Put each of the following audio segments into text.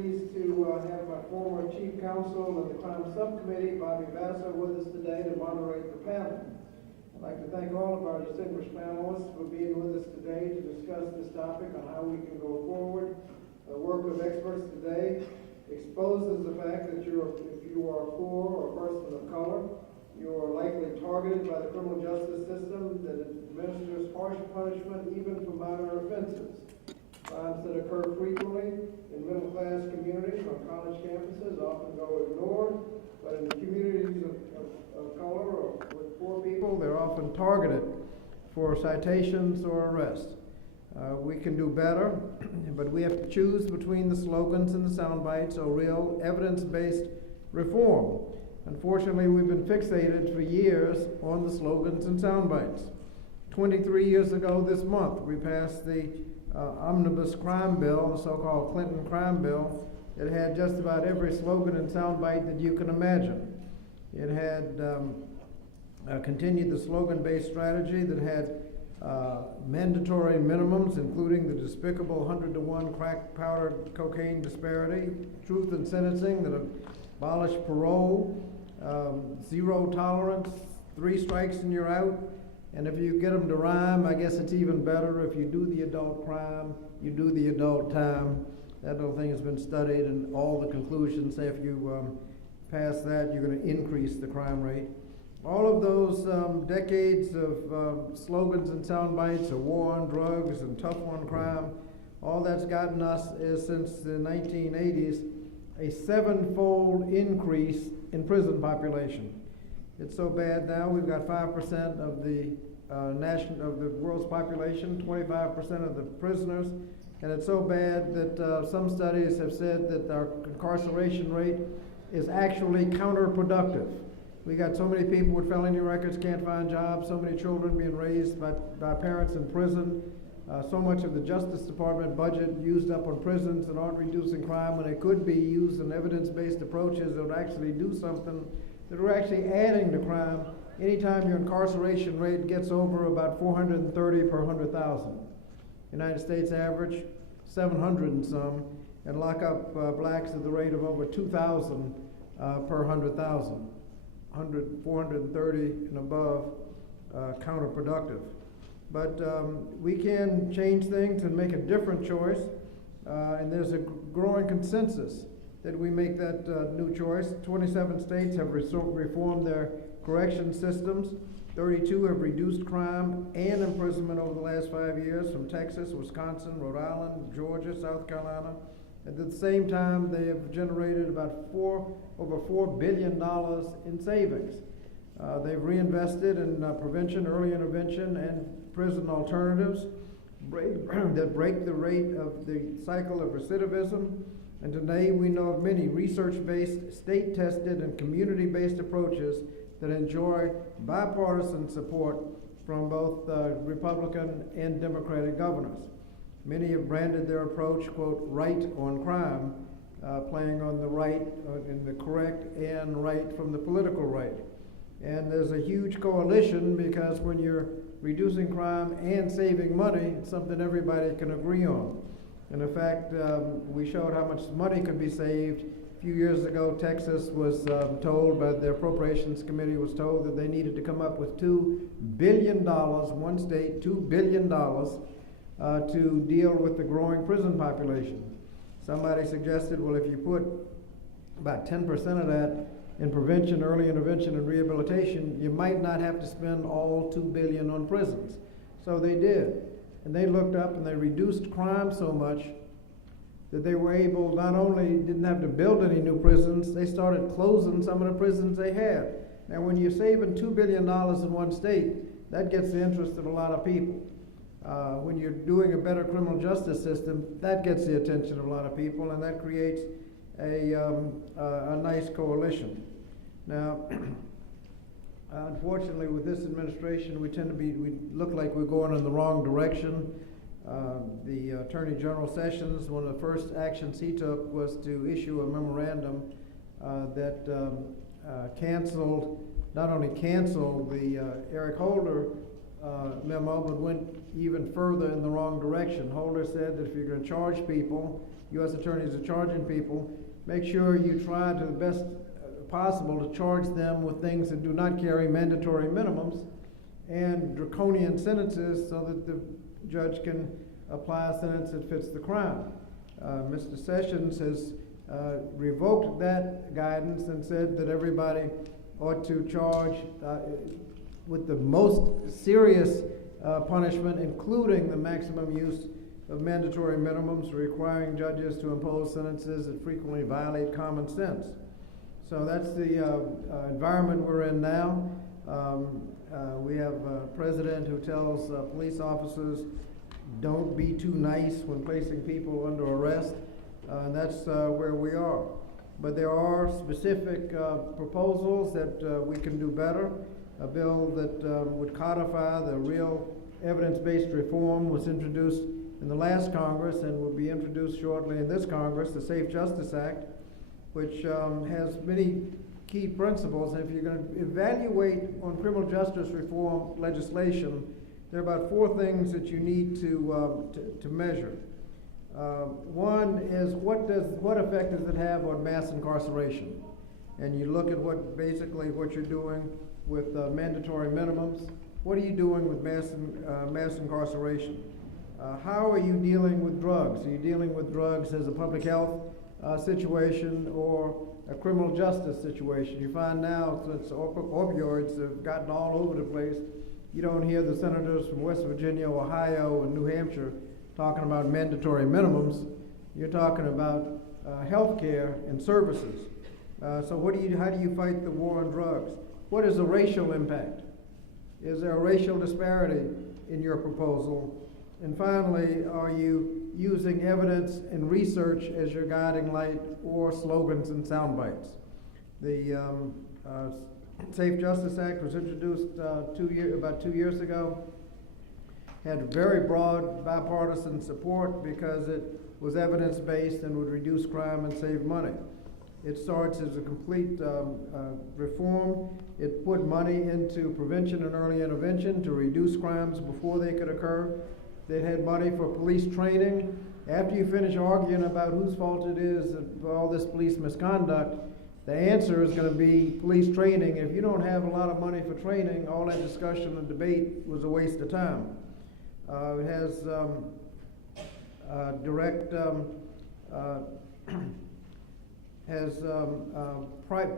pleased to have my former Chief Counsel of the Crime Subcommittee, Bobby Vassar, with us today to moderate the panel. I'd like to thank all of our distinguished panelists for being with us today to discuss this topic on how we can go forward. The work of experts today exposes the fact that if you are poor or a person of color, you are likely targeted by the criminal justice system that administers harsh punishment even for minor offenses. Crimes that occur frequently in middle-class communities on college campuses often go ignored, but in the communities of color or with poor people, they're often targeted for citations or arrests. We can do better, but we have to choose between the slogans and the sound bites or real evidence-based reform. Unfortunately, we've been fixated for years on the slogans and sound bites. 23 years ago this month, we passed the Omnibus crime bill, the so-called Clinton crime bill. It had just about every slogan and soundbite that you can imagine. It had continued the slogan-based strategy that had mandatory minimums, including the despicable 100-to-1 crack powder cocaine disparity, truth in sentencing that abolished parole, zero tolerance, 3 strikes and you're out. And if you get them to rhyme, I guess it's even better. If you do the adult crime, you do the adult time. That little thing has been studied, and all the conclusions say if you pass that, you're going to increase the crime rate. All of those decades of slogans and sound bites, a war on drugs and tough on crime, all that's gotten us is, since the 1980s, a 7-fold increase in prison population. It's so bad now, we've got 5% of the world's population, 25% of the prisoners, and it's so bad that some studies have said that our incarceration rate is actually counterproductive. We got so many people with felony records can't find jobs, so many children being raised by parents in prison, so much of the Justice Department budget used up on prisons that aren't reducing crime when it could be used in evidence-based approaches that would actually do something, that are actually adding to crime anytime your incarceration rate gets over about 430 per 100,000. United States average, 700 and some, and lock up blacks at the rate of over 2,000 per 100,000. 430 and above, counterproductive. But we can change things and make a different choice, and there's a growing consensus that we make that new choice. 27 states have reformed their correction systems. 32 have reduced crime and imprisonment over the last 5 years, from Texas, Wisconsin, Rhode Island, Georgia, South Carolina. At the same time, they have generated about over $4 billion in savings. They've reinvested in prevention, early intervention, and prison alternatives that break the rate of the cycle of recidivism. And today we know of many research-based, state-tested, and community-based approaches that enjoy bipartisan support from both Republican and Democratic governors. Many have branded their approach, quote, right on crime, playing on the right in the correct and right from the political right. And there's a huge coalition because when you're reducing crime and saving money, it's something everybody can agree on. And in fact, we showed how much money could be saved. A few years ago, Texas was told, by the Appropriations Committee was told that they needed to come up with $2 billion, one state, $2 billion to deal with the growing prison population. Somebody suggested, well, if you put about 10% of that in prevention, early intervention, and rehabilitation, you might not have to spend all $2 billion on prisons. So they did. And they looked up and they reduced crime so much that they were able, not only didn't have to build any new prisons, they started closing some of the prisons they had. Now when you're saving $2 billion in one state, that gets the interest of a lot of people. When you're doing a better criminal justice system, that gets the attention of a lot of people, and that creates a nice coalition. Now, unfortunately, with this administration, we look like we're going in the wrong direction. The Attorney General Sessions, one of the first actions he took was to issue a memorandum that not only canceled the Eric Holder memo, but went even further in the wrong direction. Holder said that if you're going to charge people U.S. attorneys are charging people, make sure you try to the best possible to charge them with things that do not carry mandatory minimums and draconian sentences so that the judge can apply a sentence that fits the crime. Mr. Sessions has revoked that guidance and said that everybody ought to charge with the most serious punishment, including the maximum use of mandatory minimums, requiring judges to impose sentences that frequently violate common sense. So that's the environment we're in now. We have a president who tells police officers, don't be too nice when placing people under arrest, and that's where we are. But there are specific proposals that we can do better. A bill that would codify the real evidence-based reform was introduced in the last Congress and will be introduced shortly in this Congress, the Safe Justice Act, which has many key principles. And if you're going to evaluate on criminal justice reform legislation, there are about 4 things that you need to measure. One is what effect does it have on mass incarceration? And you look at what you're doing with mandatory minimums. What are you doing with mass incarceration? How are you dealing with drugs? Are you dealing with drugs as a public health situation or a criminal justice situation? You find now, since opioids have gotten all over the place, you don't hear the senators from West Virginia, Ohio, and New Hampshire talking about mandatory minimums. You're talking about health care and services. So how do you fight the war on drugs? What is the racial impact? Is there a racial disparity in your proposal? And finally, are you using evidence and research as your guiding light or slogans and sound bites? The Safe Justice Act was introduced about 2 years ago. Had very broad bipartisan support because it was evidence-based and would reduce crime and save money. It starts as a complete reform. It put money into prevention and early intervention to reduce crimes before they could occur. They had money for police training. After you finish arguing about whose fault it is for all this police misconduct, the answer is going to be police training. If you don't have a lot of money for training, all that discussion and debate was a waste of time. It has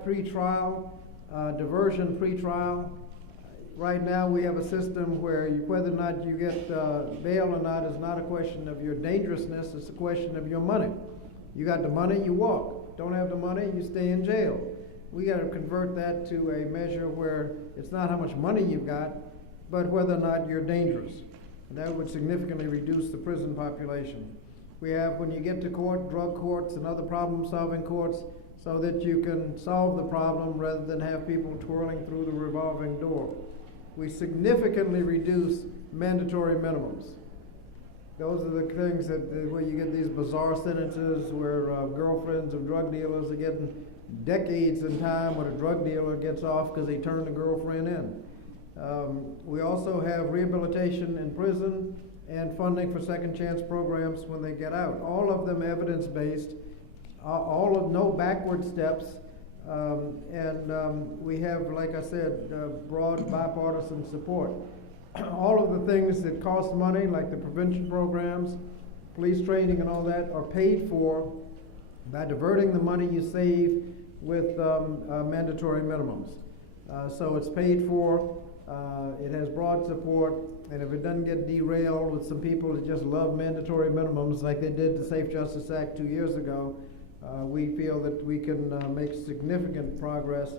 pre-trial, diversion pre-trial. Right now we have a system where whether or not you get bail or not is not a question of your dangerousness, it's a question of your money. You got the money, you walk. Don't have the money, you stay in jail. We got to convert that to a measure where it's not how much money you've got, but whether or not you're dangerous. And that would significantly reduce the prison population. We have, when you get to court, drug courts and other problem-solving courts so that you can solve the problem rather than have people twirling through the revolving door. We significantly reduce mandatory minimums. Those are the things where you get these bizarre sentences where girlfriends of drug dealers are getting decades in time when a drug dealer gets off because they turned the girlfriend in. We also have rehabilitation in prison and funding for second chance programs when they get out. All of them evidence-based, no backward steps, and we have, like I said, broad bipartisan support. All of the things that cost money, like the prevention programs, police training and all that, are paid for by diverting the money you save with mandatory minimums. So it's paid for, it has broad support, and if it doesn't get derailed with some people that just love mandatory minimums like they did the Safe Justice Act 2 years ago, we feel that we can make significant progress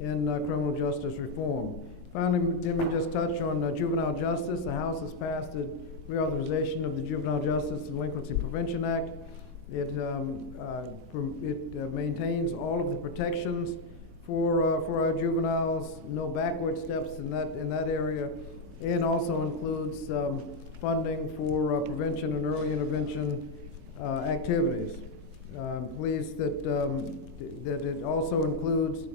in criminal justice reform. Finally, let me just touch on juvenile justice. The House has passed a reauthorization of the Juvenile Justice and Delinquency Prevention Act. It maintains all of the protections for our juveniles, no backward steps in that area, and also includes funding for prevention and early intervention activities. Pleased that it also includes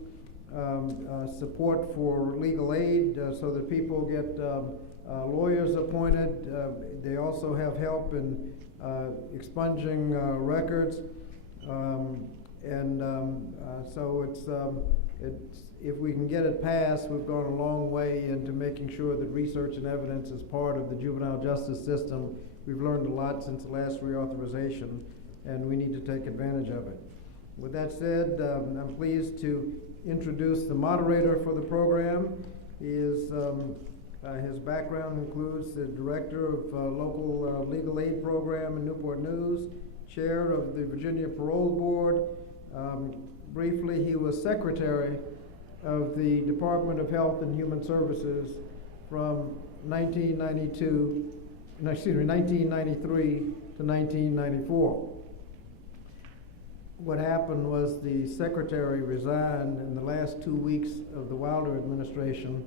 support for legal aid so that people get lawyers appointed. They also have help in expunging records. So if we can get it passed, we've gone a long way into making sure that research and evidence is part of the juvenile justice system. We've learned a lot since the last reauthorization, and we need to take advantage of it. With that said, I'm pleased to introduce the moderator for the program. He is, his background includes the director of local legal aid program in Newport News, chair of the Virginia Parole Board. Briefly, he was secretary of the Department of Health and Human Services from 1993 to 1994. What happened was the secretary resigned in the last 2 weeks of the Wilder administration.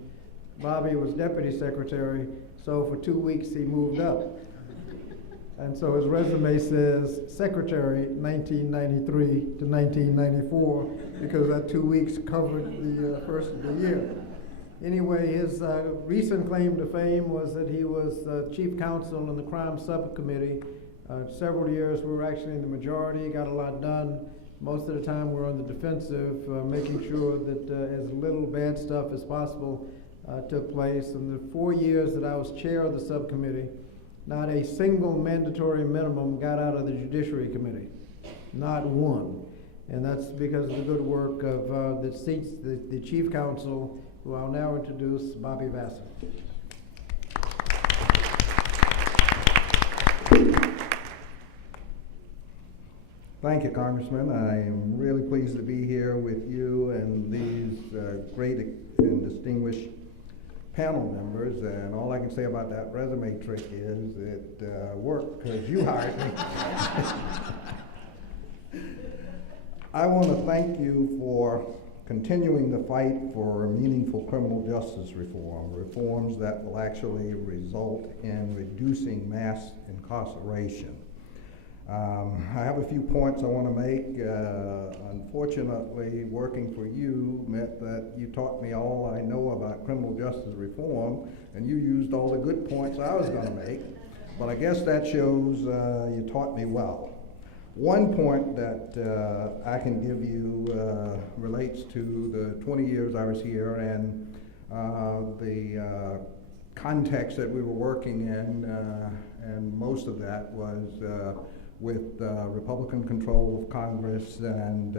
Bobby was deputy secretary, so for 2 weeks he moved up. And so his resume says secretary 1993 to 1994 because that 2 weeks covered the first of the year. Anyway, his recent claim to fame was that he was chief counsel in the crime subcommittee. Several years we were actually in the majority, got a lot done. Most of the time we're on the defensive, making sure that as little bad stuff as possible took place. In the 4 years that I was chair of the subcommittee, not a single mandatory minimum got out of the Judiciary Committee, not one. And that's because of the good work of the chief counsel, who I'll now introduce, Bobby Vassar. Thank you, Congressman. I am really pleased to be here with you and these great and distinguished panel members, and all I can say about that resume trick is it worked because you hired me. I want to thank you for continuing the fight for meaningful criminal justice reforms that will actually result in reducing mass incarceration. I have a few points I want to make. Unfortunately, working for you meant that you taught me all I know about criminal justice reform, and you used all the good points I was going to make. But I guess that shows you taught me well. One point that I can give you relates to the 20 years I was here and the context that we were working in, and most of that was with Republican control of Congress, and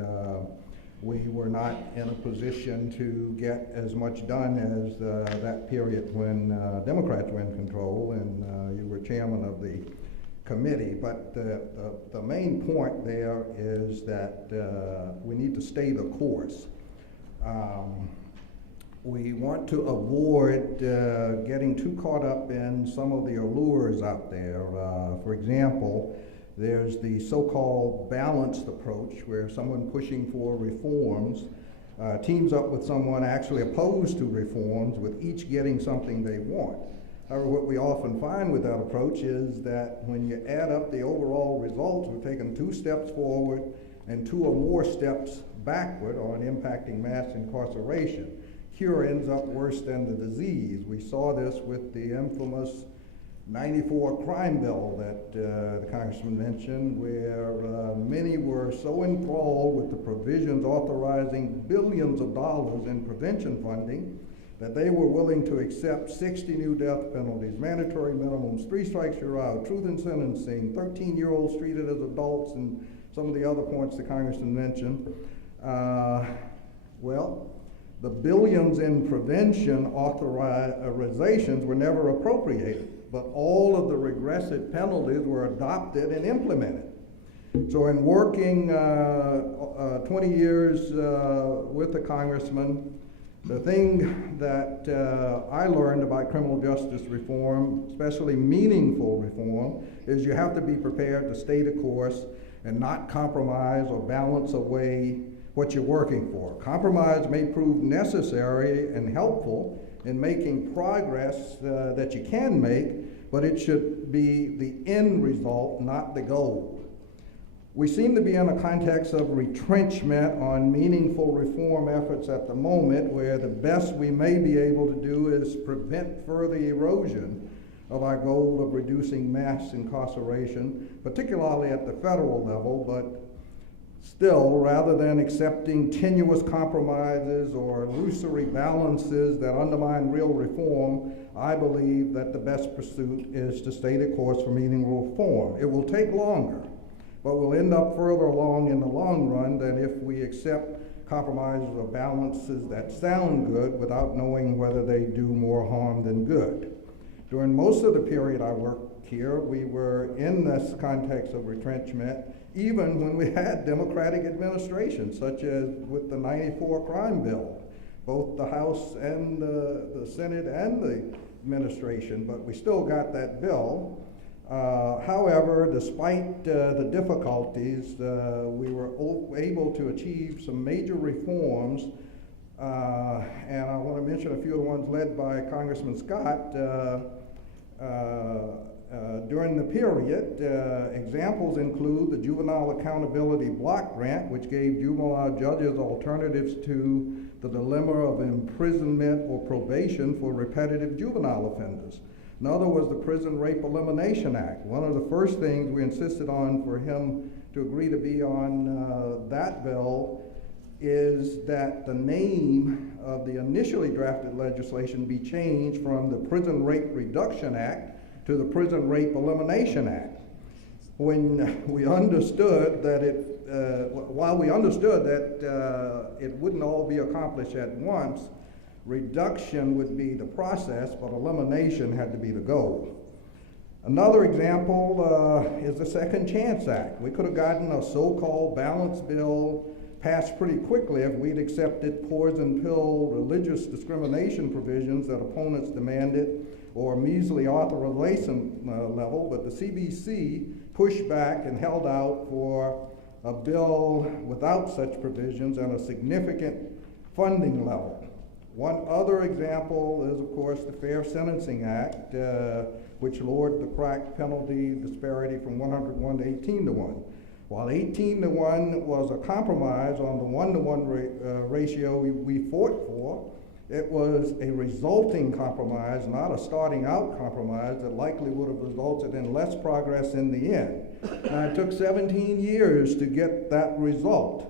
we were not in a position to get as much done as that period when Democrats were in control, and you were chairman of the committee. But the main point there is that we need to stay the course. We want to avoid getting too caught up in some of the allures out there. For example, there's the so-called balanced approach, where someone pushing for reforms teams up with someone actually opposed to reforms, with each getting something they want. However, what we often find with that approach is that when you add up the overall results, we're taking 2 steps forward and 2 or more steps backward on impacting mass incarceration. Cure ends up worse than the disease. We saw this with the infamous 94 crime bill that the Congressman mentioned, where many were so enthralled with the provisions authorizing billions of dollars in prevention funding that they were willing to accept 60 new death penalties, mandatory minimums, 3 strikes you're out, truth in sentencing, 13-year-olds treated as adults, and some of the other points the Congressman mentioned. Well, the billions in prevention authorizations were never appropriated, but all of the regressive penalties were adopted and implemented. So in working 20 years with the Congressman, the thing that I learned about criminal justice reform, especially meaningful reform, is you have to be prepared to stay the course and not compromise or balance away what you're working for. Compromise may prove necessary and helpful in making progress that you can make, but it should be the end result, not the goal. We seem to be in a context of retrenchment on meaningful reform efforts at the moment, where the best we may be able to do is prevent further erosion of our goal of reducing mass incarceration, particularly at the federal level, but still, rather than accepting tenuous compromises or illusory balances that undermine real reform, I believe that the best pursuit is to stay the course for meaningful reform. It will take longer, but we'll end up further along in the long run than if we accept compromises or balances that sound good without knowing whether they do more harm than good. During most of the period I worked here, we were in this context of retrenchment, even when we had Democratic administrations, such as with the '94 crime bill, both the House and the Senate and the administration, but we still got that bill. However, despite the difficulties, we were able to achieve some major reforms, and I want to mention a few of the ones led by Congressman Scott. During the period, examples include the Juvenile Accountability Block Grant, which gave juvenile judges alternatives to the dilemma of imprisonment or probation for repetitive juvenile offenders. Another was the Prison Rape Elimination Act. One of the first things we insisted on for him to agree to be on that bill is that the name of the initially drafted legislation be changed from the Prison Rape Reduction Act to the Prison Rape Elimination Act. When we understood that while we understood that it wouldn't all be accomplished at once, reduction would be the process, but elimination had to be the goal. Another example is the Second Chance Act. We could have gotten a so-called balanced bill passed pretty quickly if we'd accepted poison pill religious discrimination provisions that opponents demanded, or measly authorization level, but the CBC pushed back and held out for a bill without such provisions and a significant funding level. One other example is, of course, the Fair Sentencing Act, which lowered the crack penalty disparity from 101 to 18 to 1. While 18 to 1 was a compromise on the 1-to-1 ratio we fought for, it was a resulting compromise, not a starting out compromise that likely would have resulted in less progress in the end. Now, it took 17 years to get that result.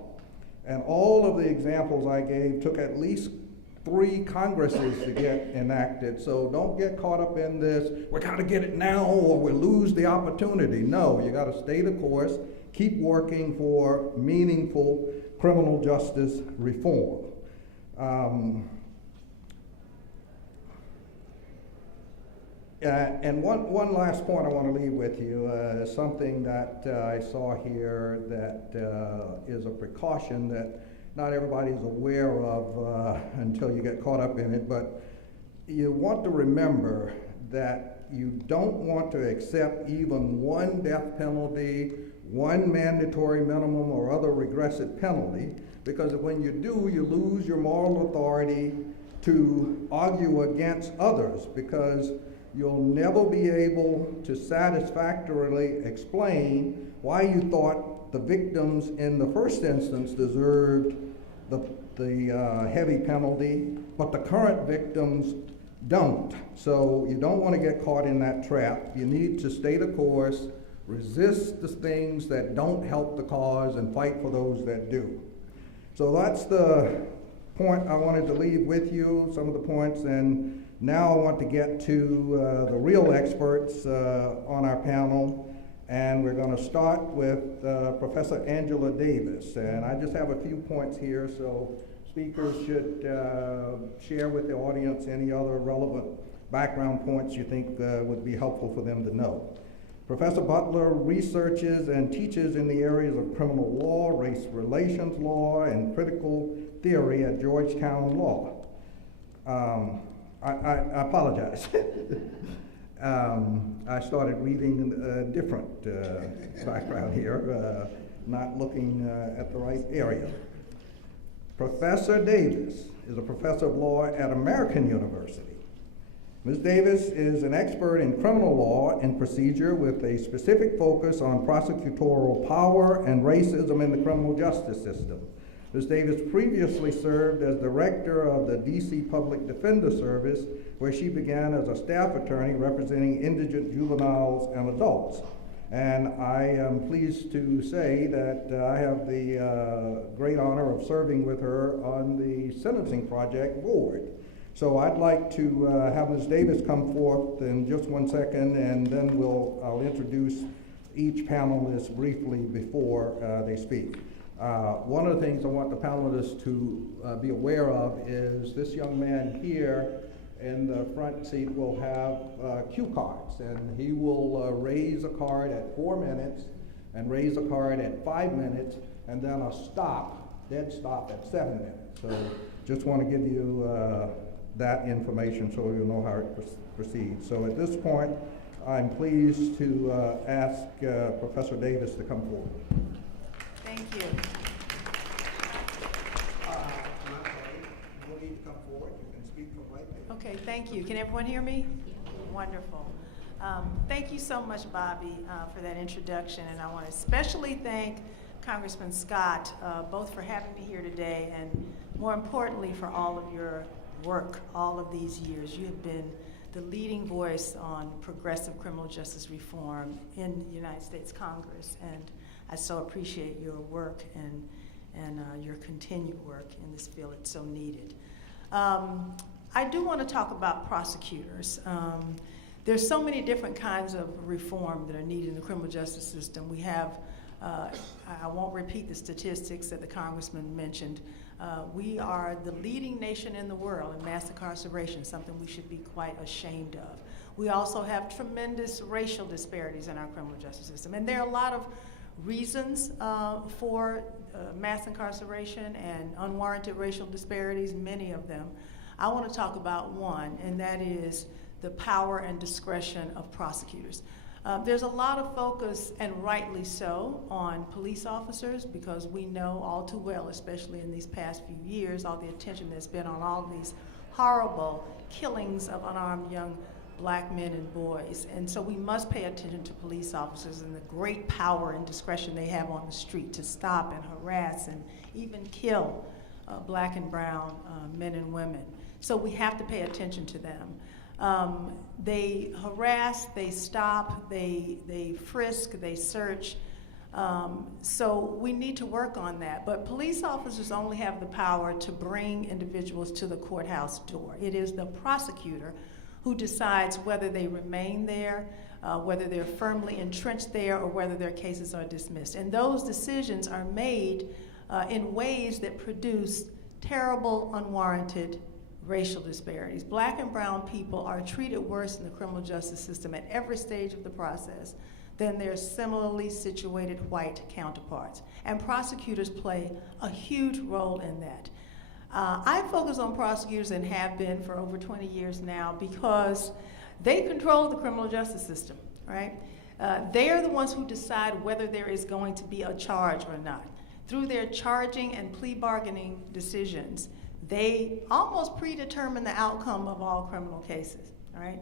And all of the examples I gave took at least 3 Congresses to get enacted. So don't get caught up in this, we gotta get it now or we'll lose the opportunity. No, you gotta stay the course, keep working for meaningful criminal justice reform. And one last point I want to leave with you is something that I saw here that is a precaution that not everybody's aware of until you get caught up in it, but you want to remember that you don't want to accept even one death penalty, one mandatory minimum or other regressive penalty, because when you do, you lose your moral authority to argue against others, because you'll never be able to satisfactorily explain why you thought the victims in the first instance deserved the heavy penalty, but the current victims don't. So you don't want to get caught in that trap. You need to stay the course, resist the things that don't help the cause, and fight for those that do. So that's the point I wanted to leave with you, some of the points, and now I want to get to the real experts on our panel, and we're going to start with Professor Angela Davis. And I just have a few points here, so speakers should share with the audience any other relevant background points you think would be helpful for them to know. Professor Butler researches and teaches in the areas of criminal law, race relations law, and critical theory at Georgetown Law. I apologize. I started reading a different background here, not looking at the right area. Professor Davis is a professor of law at American University. Ms. Davis is an expert in criminal law and procedure with a specific focus on prosecutorial power and racism in the criminal justice system. Ms. Davis previously served as director of the DC Public Defender Service, where she began as a staff attorney representing indigent juveniles and adults. And I am pleased to say that I have the great honor of serving with her on the Sentencing Project Board. So I'd like to have Ms. Davis come forth in just 1 second, and then I'll introduce each panelist briefly before they speak. One of the things I want the panelists to be aware of is this young man here in the front seat will have cue cards, and he will raise a card at 4 minutes and raise a card at 5 minutes, and then a dead stop at 7 minutes. So just want to give you that information so you'll know how it proceeds. So at this point, I'm pleased to ask Professor Davis to come forward. Thank you. No need to come forward. You can speak from right there. Okay, thank you. Can everyone hear me? Wonderful. Thank you so much, Bobby, for that introduction, and I want to especially thank Congressman Scott, both for having me here today and more importantly for all of your work all of these years. You have been the leading voice on progressive criminal justice reform in the United States Congress, and I so appreciate your work and your continued work in this field. It's so needed. I do want to talk about prosecutors. There's so many different kinds of reform that are needed in the criminal justice system. We have, I won't repeat the statistics that the Congressman mentioned. We are the leading nation in the world in mass incarceration, something we should be quite ashamed of. We also have tremendous racial disparities in our criminal justice system, and there are a lot of reasons for mass incarceration and unwarranted racial disparities, many of them. I want to talk about one, and that is the power and discretion of prosecutors. There's a lot of focus, and rightly so, on police officers because we know all too well, especially in these past few years, all the attention that's been on all these horrible killings of unarmed young black men and boys. And so we must pay attention to police officers and the great power and discretion they have on the street to stop and harass and even kill black and brown men and women. So we have to pay attention to them. They harass, they stop, they frisk, they search. So we need to work on that. But police officers only have the power to bring individuals to the courthouse door. It is the prosecutor who decides whether they remain there, whether they're firmly entrenched there, or whether their cases are dismissed. And those decisions are made in ways that produce terrible, unwarranted racial disparities. Black and brown people are treated worse in the criminal justice system at every stage of the process than their similarly situated white counterparts. And prosecutors play a huge role in that. I focus on prosecutors and have been for over 20 years now because they control the criminal justice system, right? They are the ones who decide whether there is going to be a charge or not. Through their charging and plea bargaining decisions, they almost predetermine the outcome of all criminal cases, all right?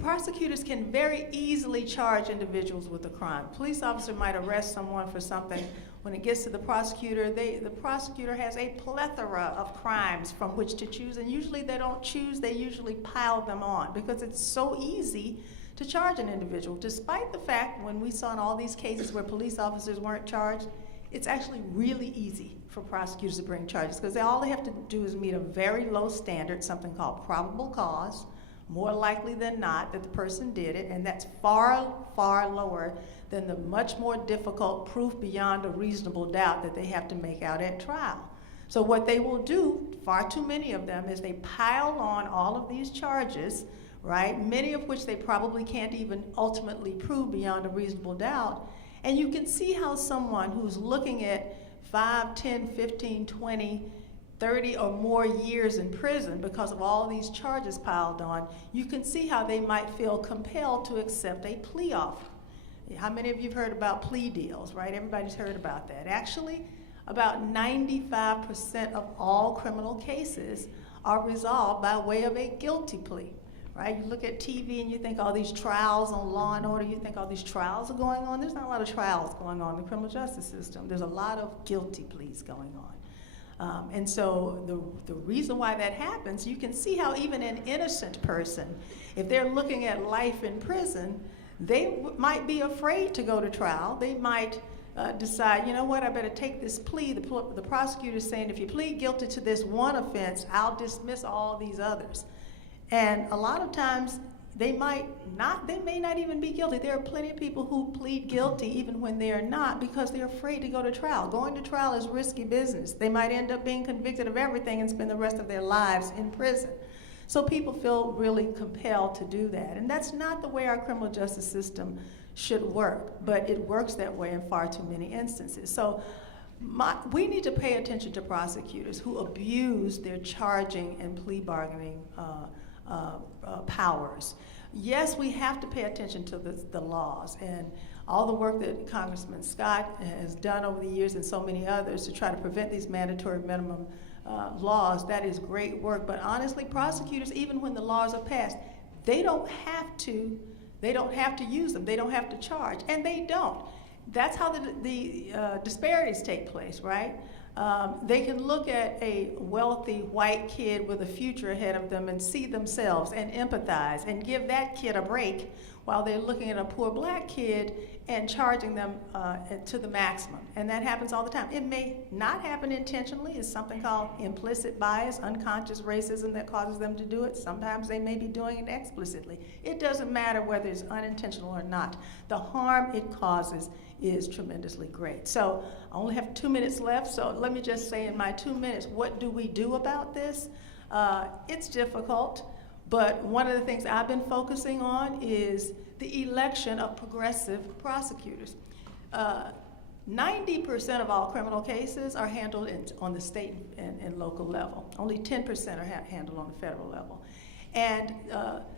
Prosecutors can very easily charge individuals with a crime. Police officer might arrest someone for something. When it gets to the prosecutor, the prosecutor has a plethora of crimes from which to choose, and usually they don't choose, they usually pile them on because it's so easy to charge an individual, despite the fact when we saw in all these cases where police officers weren't charged, it's actually really easy for prosecutors to bring charges because all they have to do is meet a very low standard, something called probable cause, more likely than not that the person did it, and that's far, far lower than the much more difficult proof beyond a reasonable doubt that they have to make out at trial. So what they will do, far too many of them, is they pile on all of these charges, right? Many of which they probably can't even ultimately prove beyond a reasonable doubt. And you can see how someone who's looking at 5, 10, 15, 20, 30 or more years in prison because of all these charges piled on, you can see how they might feel compelled to accept a plea offer. How many of you have heard about plea deals, right? Everybody's heard about that. Actually, about 95% of all criminal cases are resolved by way of a guilty plea, right? You look at TV and you think all these trials on Law and Order, you think all these trials are going on. There's not a lot of trials going on in the criminal justice system. There's a lot of guilty pleas going on. And so the reason why that happens, you can see how even an innocent person, if they're looking at life in prison, they might be afraid to go to trial. They might decide, you know what, I better take this plea. The prosecutor's saying, if you plead guilty to this one offense, I'll dismiss all these others. And a lot of times, they may not even be guilty. There are plenty of people who plead guilty even when they are not because they're afraid to go to trial. Going to trial is risky business. They might end up being convicted of everything and spend the rest of their lives in prison. So people feel really compelled to do that. And that's not the way our criminal justice system should work, but it works that way in far too many instances. So we need to pay attention to prosecutors who abuse their charging and plea bargaining powers. Yes, we have to pay attention to the laws and all the work that Congressman Scott has done over the years and so many others to try to prevent these mandatory minimum laws. That is great work, but honestly, prosecutors, even when the laws are passed, they don't have to use them. They don't have to charge, and they don't. That's how the disparities take place, right? They can look at a wealthy white kid with a future ahead of them and see themselves and empathize and give that kid a break while they're looking at a poor black kid and charging them to the maximum. And that happens all the time. It may not happen intentionally. It's something called implicit bias, unconscious racism that causes them to do it. Sometimes they may be doing it explicitly. It doesn't matter whether it's unintentional or not. The harm it causes is tremendously great. So I only have 2 minutes left, so let me just say in my 2 minutes, what do we do about this? It's difficult, but one of the things I've been focusing on is the election of progressive prosecutors. 90% of all criminal cases are handled on the state and local level. Only 10% are handled on the federal level. And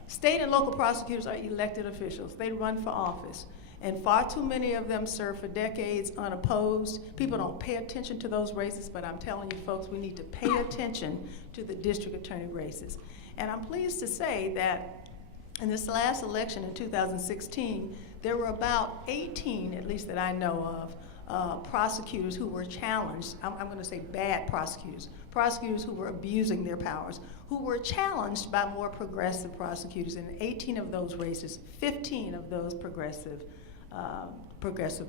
state and local prosecutors are elected officials. They run for office. And far too many of them serve for decades unopposed. People don't pay attention to those races, but I'm telling you folks, we need to pay attention to the district attorney races. And I'm pleased to say that in this last election in 2016, there were about 18, at least that I know of, prosecutors who were challenged. I'm going to say bad prosecutors who were abusing their powers, who were challenged by more progressive prosecutors. In 18 of those races, 15 of those progressive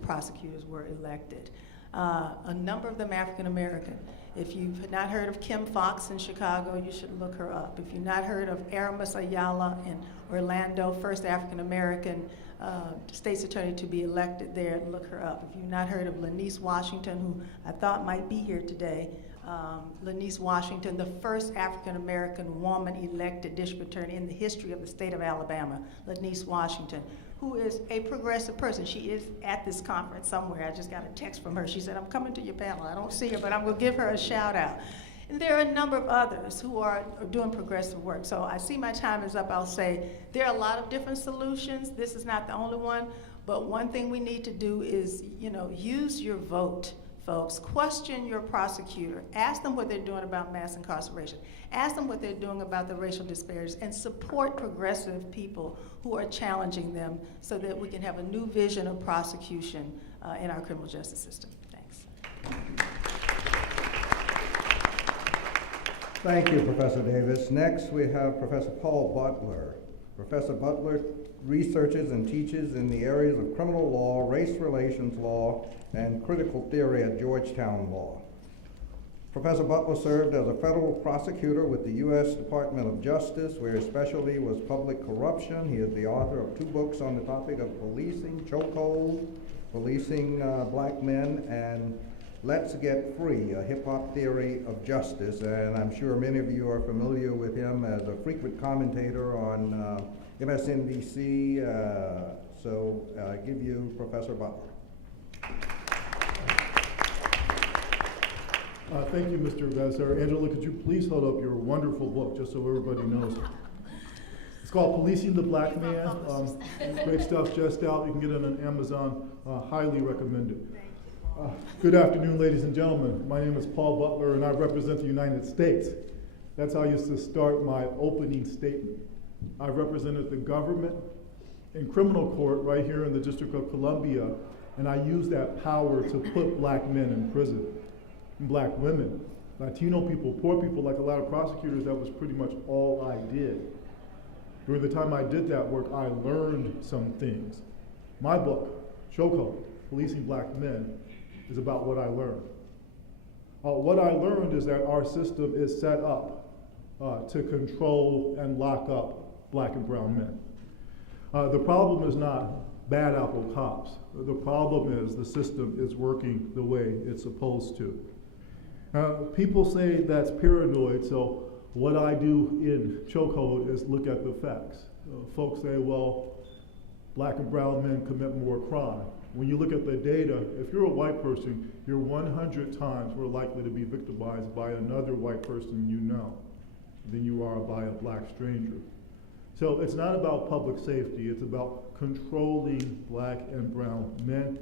prosecutors were elected. A number of them African American. If you've not heard of Kim Fox in Chicago, you should look her up. If you've not heard of Aramis Ayala in Orlando, first African American state's attorney to be elected there, look her up. If you've not heard of Lanice Washington, who I thought might be here today, Lanice Washington, the first African American woman elected district attorney in the history of the state of Alabama, Lanice Washington, who is a progressive person. She is at this conference somewhere. I just got a text from her. She said, I'm coming to your panel. I don't see her, but I'm gonna give her a shout out. And there are a number of others who are doing progressive work. So I see my time is up. I'll say there are a lot of different solutions. This is not the only one, but one thing we need to do is, use your vote, folks. Question your prosecutor. Ask them what they're doing about mass incarceration. Ask them what they're doing about the racial disparities, and support progressive people who are challenging them so that we can have a new vision of prosecution in our criminal justice system. Thanks. Thank you, Professor Davis. Next, we have Professor Paul Butler. Professor Butler researches and teaches in the areas of criminal law, race relations law, and critical theory at Georgetown Law. Professor Butler served as a federal prosecutor with the U.S. Department of Justice, where his specialty was public corruption. He is the author of 2 books on the topic of policing, Chokehold, Policing Black Men, and Let's Get Free, a hip-hop theory of justice. And I'm sure many of you are familiar with him as a frequent commentator on MSNBC. So I give you Professor Butler. Thank you, Mr. Vassar. Angela, could you please hold up your wonderful book, just so everybody knows? It's called Policing the Black Man. Great stuff, just out. You can get it on Amazon. Highly recommended. Good afternoon, ladies and gentlemen. My name is Paul Butler, and I represent the United States. That's how I used to start my opening statement. I've represented the government in criminal court right here in the District of Columbia, and I use that power to put black men in prison, and black women, Latino people, poor people, like a lot of prosecutors. That was pretty much all I did. During the time I did that work, I learned some things. My book, Chokehold, Policing Black Men, is about what I learned. What I learned is that our system is set up to control and lock up black and brown men. The problem is not bad apple cops. The problem is the system is working the way it's supposed to. People say that's paranoid, so what I do in Chokehold is look at the facts. Folks say, well, black and brown men commit more crime. When you look at the data, if you're a white person, you're 100 times more likely to be victimized by another white person you know than you are by a black stranger. So it's not about public safety, it's about controlling black and brown men.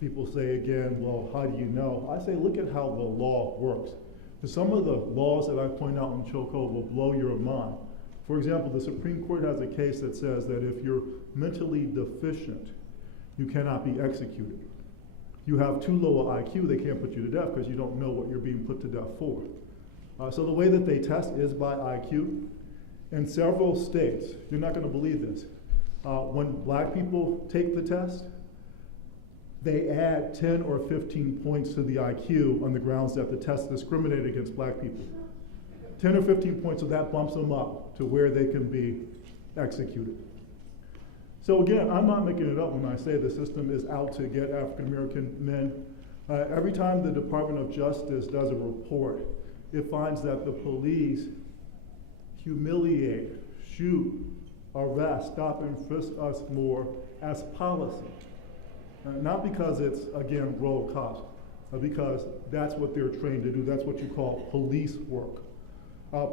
People say again, well, how do you know? I say, look at how the law works. Some of the laws that I point out in Chokehold will blow your mind. For example, the Supreme Court has a case that says that if you're mentally deficient, you cannot be executed. You have too low an IQ, they can't put you to death because you don't know what you're being put to death for. So the way that they test is by IQ. In several states, you're not going to believe this, when black people take the test, they add 10 or 15 points to the IQ on the grounds that the test discriminated against black people. 10 or 15 points, so that bumps them up to where they can be executed. So again, I'm not making it up when I say the system is out to get African American men. Every time the Department of Justice does a report, it finds that the police humiliate, shoot, arrest, stop and frisk us more as policy. Not because it's, again, rogue cops, but because that's what they're trained to do. That's what you call police work.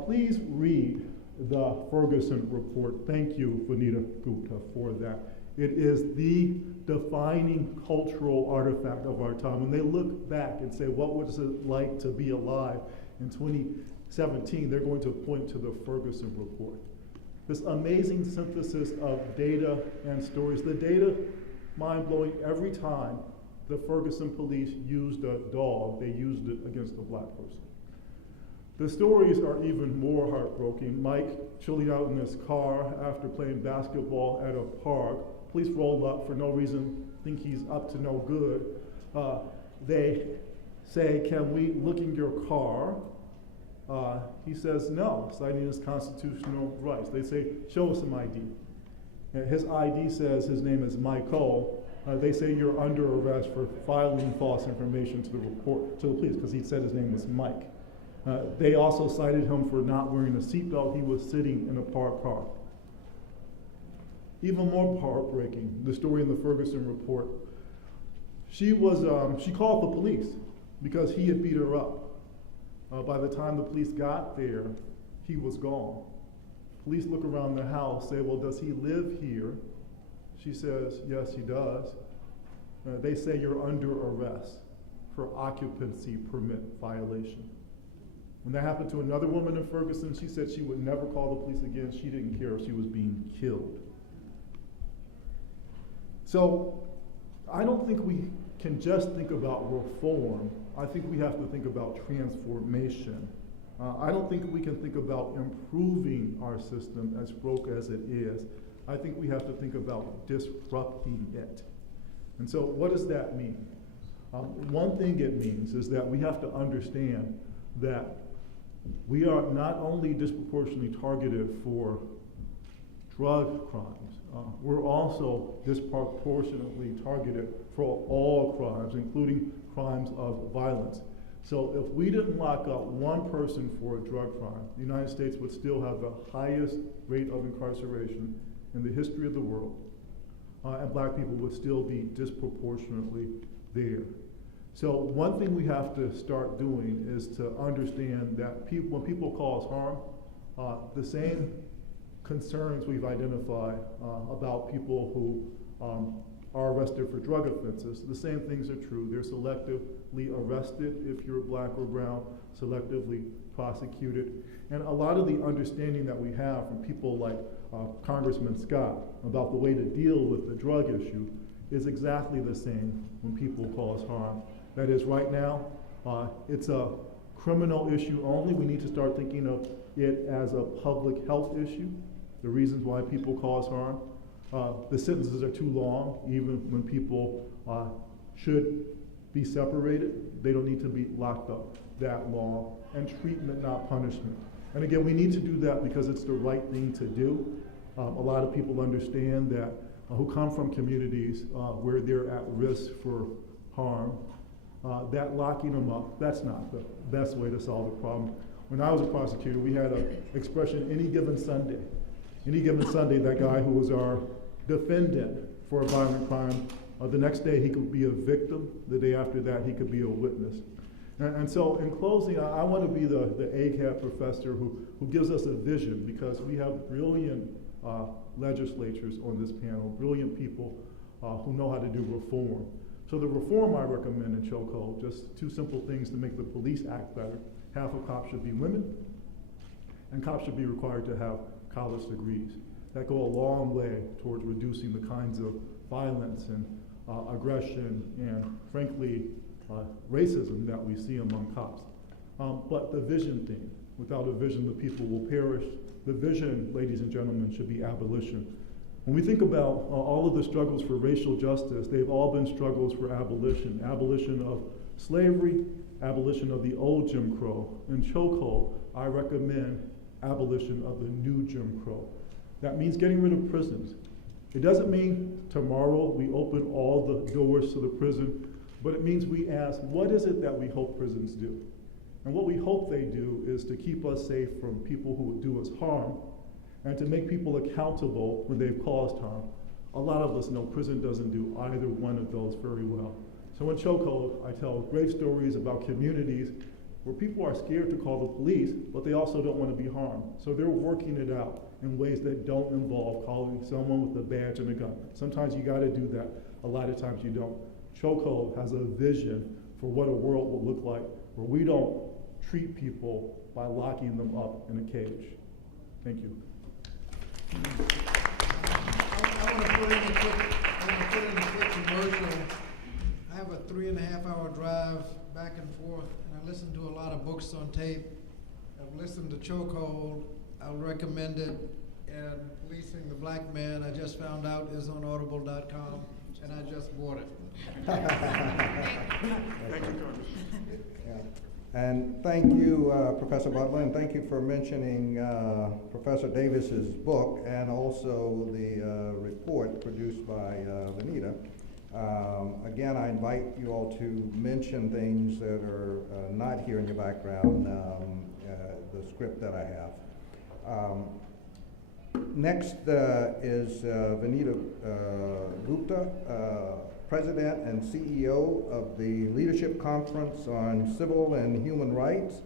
Please read the Ferguson report. Thank you, Vanita Gupta, for that. It is the defining cultural artifact of our time. When they look back and say, what was it like to be alive in 2017, they're going to point to the Ferguson report. This amazing synthesis of data and stories. The data, mind-blowing, every time the Ferguson police used a dog, they used it against a black person. The stories are even more heartbreaking. Mike chilling out in his car after playing basketball at a park. Police roll up for no reason, think he's up to no good. They say, can we look in your car? He says no, citing his constitutional rights. They say, show us some ID. And his ID says his name is Michael. They say you're under arrest for filing false information to the police, because he said his name was Mike. They also cited him for not wearing a seatbelt. He was sitting in a parked car. Even more heartbreaking, the story in the Ferguson report. She called the police because he had beat her up. By the time the police got there, he was gone. Police look around the house, say, well, does he live here? She says, yes, he does. They say you're under arrest for occupancy permit violation. When that happened to another woman in Ferguson, she said she would never call the police again. She didn't care if she was being killed. So I don't think we can just think about reform. I think we have to think about transformation. I don't think we can think about improving our system, as broke as it is. I think we have to think about disrupting it. And so what does that mean? One thing it means is that we have to understand that we are not only disproportionately targeted for drug crimes, we're also disproportionately targeted for all crimes, including crimes of violence. So if we didn't lock up one person for a drug crime, the United States would still have the highest rate of incarceration in the history of the world, and black people would still be disproportionately there. So one thing we have to start doing is to understand that when people cause harm, the same concerns we've identified about people who are arrested for drug offenses, the same things are true. They're selective, selectively arrested if you're black or brown, selectively prosecuted. And a lot of the understanding that we have from people like Congressman Scott about the way to deal with the drug issue is exactly the same when people cause harm. That is, right now, it's a criminal issue only. We need to start thinking of it as a public health issue, the reasons why people cause harm. The sentences are too long, even when people should be separated. They don't need to be locked up that long. And treatment, not punishment. And again, we need to do that because it's the right thing to do. A lot of people understand that who come from communities where they're at risk for harm, that locking them up, that's not the best way to solve the problem. When I was a prosecutor, we had an expression, any given Sunday. Any given Sunday, that guy who was our defendant for a violent crime, the next day he could be a victim. The day after that, he could be a witness. And so in closing, I want to be the ACAT professor who gives us a vision, because we have brilliant legislatures on this panel, brilliant people who know how to do reform. So the reform I recommend in chokehold, just two simple things to make the police act better. Half of cops should be women, and cops should be required to have college degrees. That go a long way towards reducing the kinds of violence and aggression and, frankly, racism that we see among cops. But the vision thing, without a vision, the people will perish. The vision, ladies and gentlemen, should be abolition. When we think about all of the struggles for racial justice, they've all been struggles for abolition. Abolition of slavery, abolition of the old Jim Crow. In chokehold, I recommend abolition of the new Jim Crow. That means getting rid of prisons. It doesn't mean tomorrow we open all the doors to the prison, but it means we ask, what is it that we hope prisons do? And what we hope they do is to keep us safe from people who would do us harm, and to make people accountable when they've caused harm. A lot of us know prison doesn't do either one of those very well. So in chokehold, I tell great stories about communities where people are scared to call the police, but they also don't want to be harmed. So they're working it out in ways that don't involve calling someone with a badge and a gun. Sometimes you got to do that. A lot of times you don't. Chokehold has a vision for what a world will look like where we don't treat people by locking them up in a cage. Thank you. I want to put in a quick commercial. I have a 3.5-hour drive back and forth, and I listen to a lot of books on tape. I've listened to Chokehold. I'll recommend it. And Policing the Black Man, I just found out, is on audible.com, and I just bought it. Thank you, Congressman. Yeah. And thank you, Professor Butler, and thank you for mentioning Professor Davis's book and also the report produced by Vanita. Again, I invite you all to mention things that are not here in your background, the script that I have. Next is Vanita Gupta, President and CEO of the Leadership Conference on Civil and Human Rights.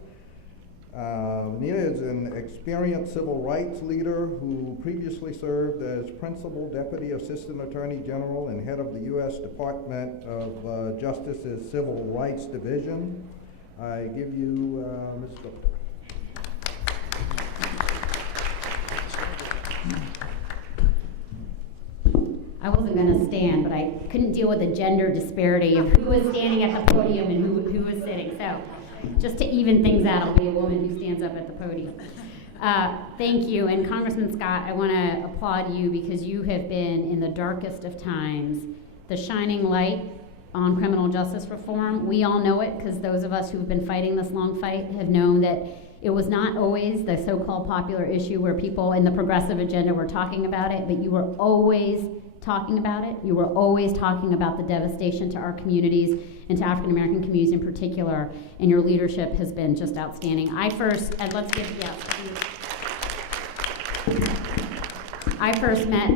Vanita is an experienced civil rights leader who previously served as Principal Deputy Assistant Attorney General and Head of the U.S. Department of Justice's Civil Rights Division. I give you Ms. Gupta. I wasn't going to stand, but I couldn't deal with the gender disparity of who was standing at the podium and who was sitting. So just to even things out, I'll be a woman who stands up at the podium. Thank you. And Congressman Scott, I want to applaud you because you have been, in the darkest of times, the shining light on criminal justice reform. We all know it because those of us who've been fighting this long fight have known that it was not always the so-called popular issue where people in the progressive agenda were talking about it, but you were always talking about it. You were always talking about the devastation to our communities and to African American communities in particular, and your leadership has been just outstanding. I first met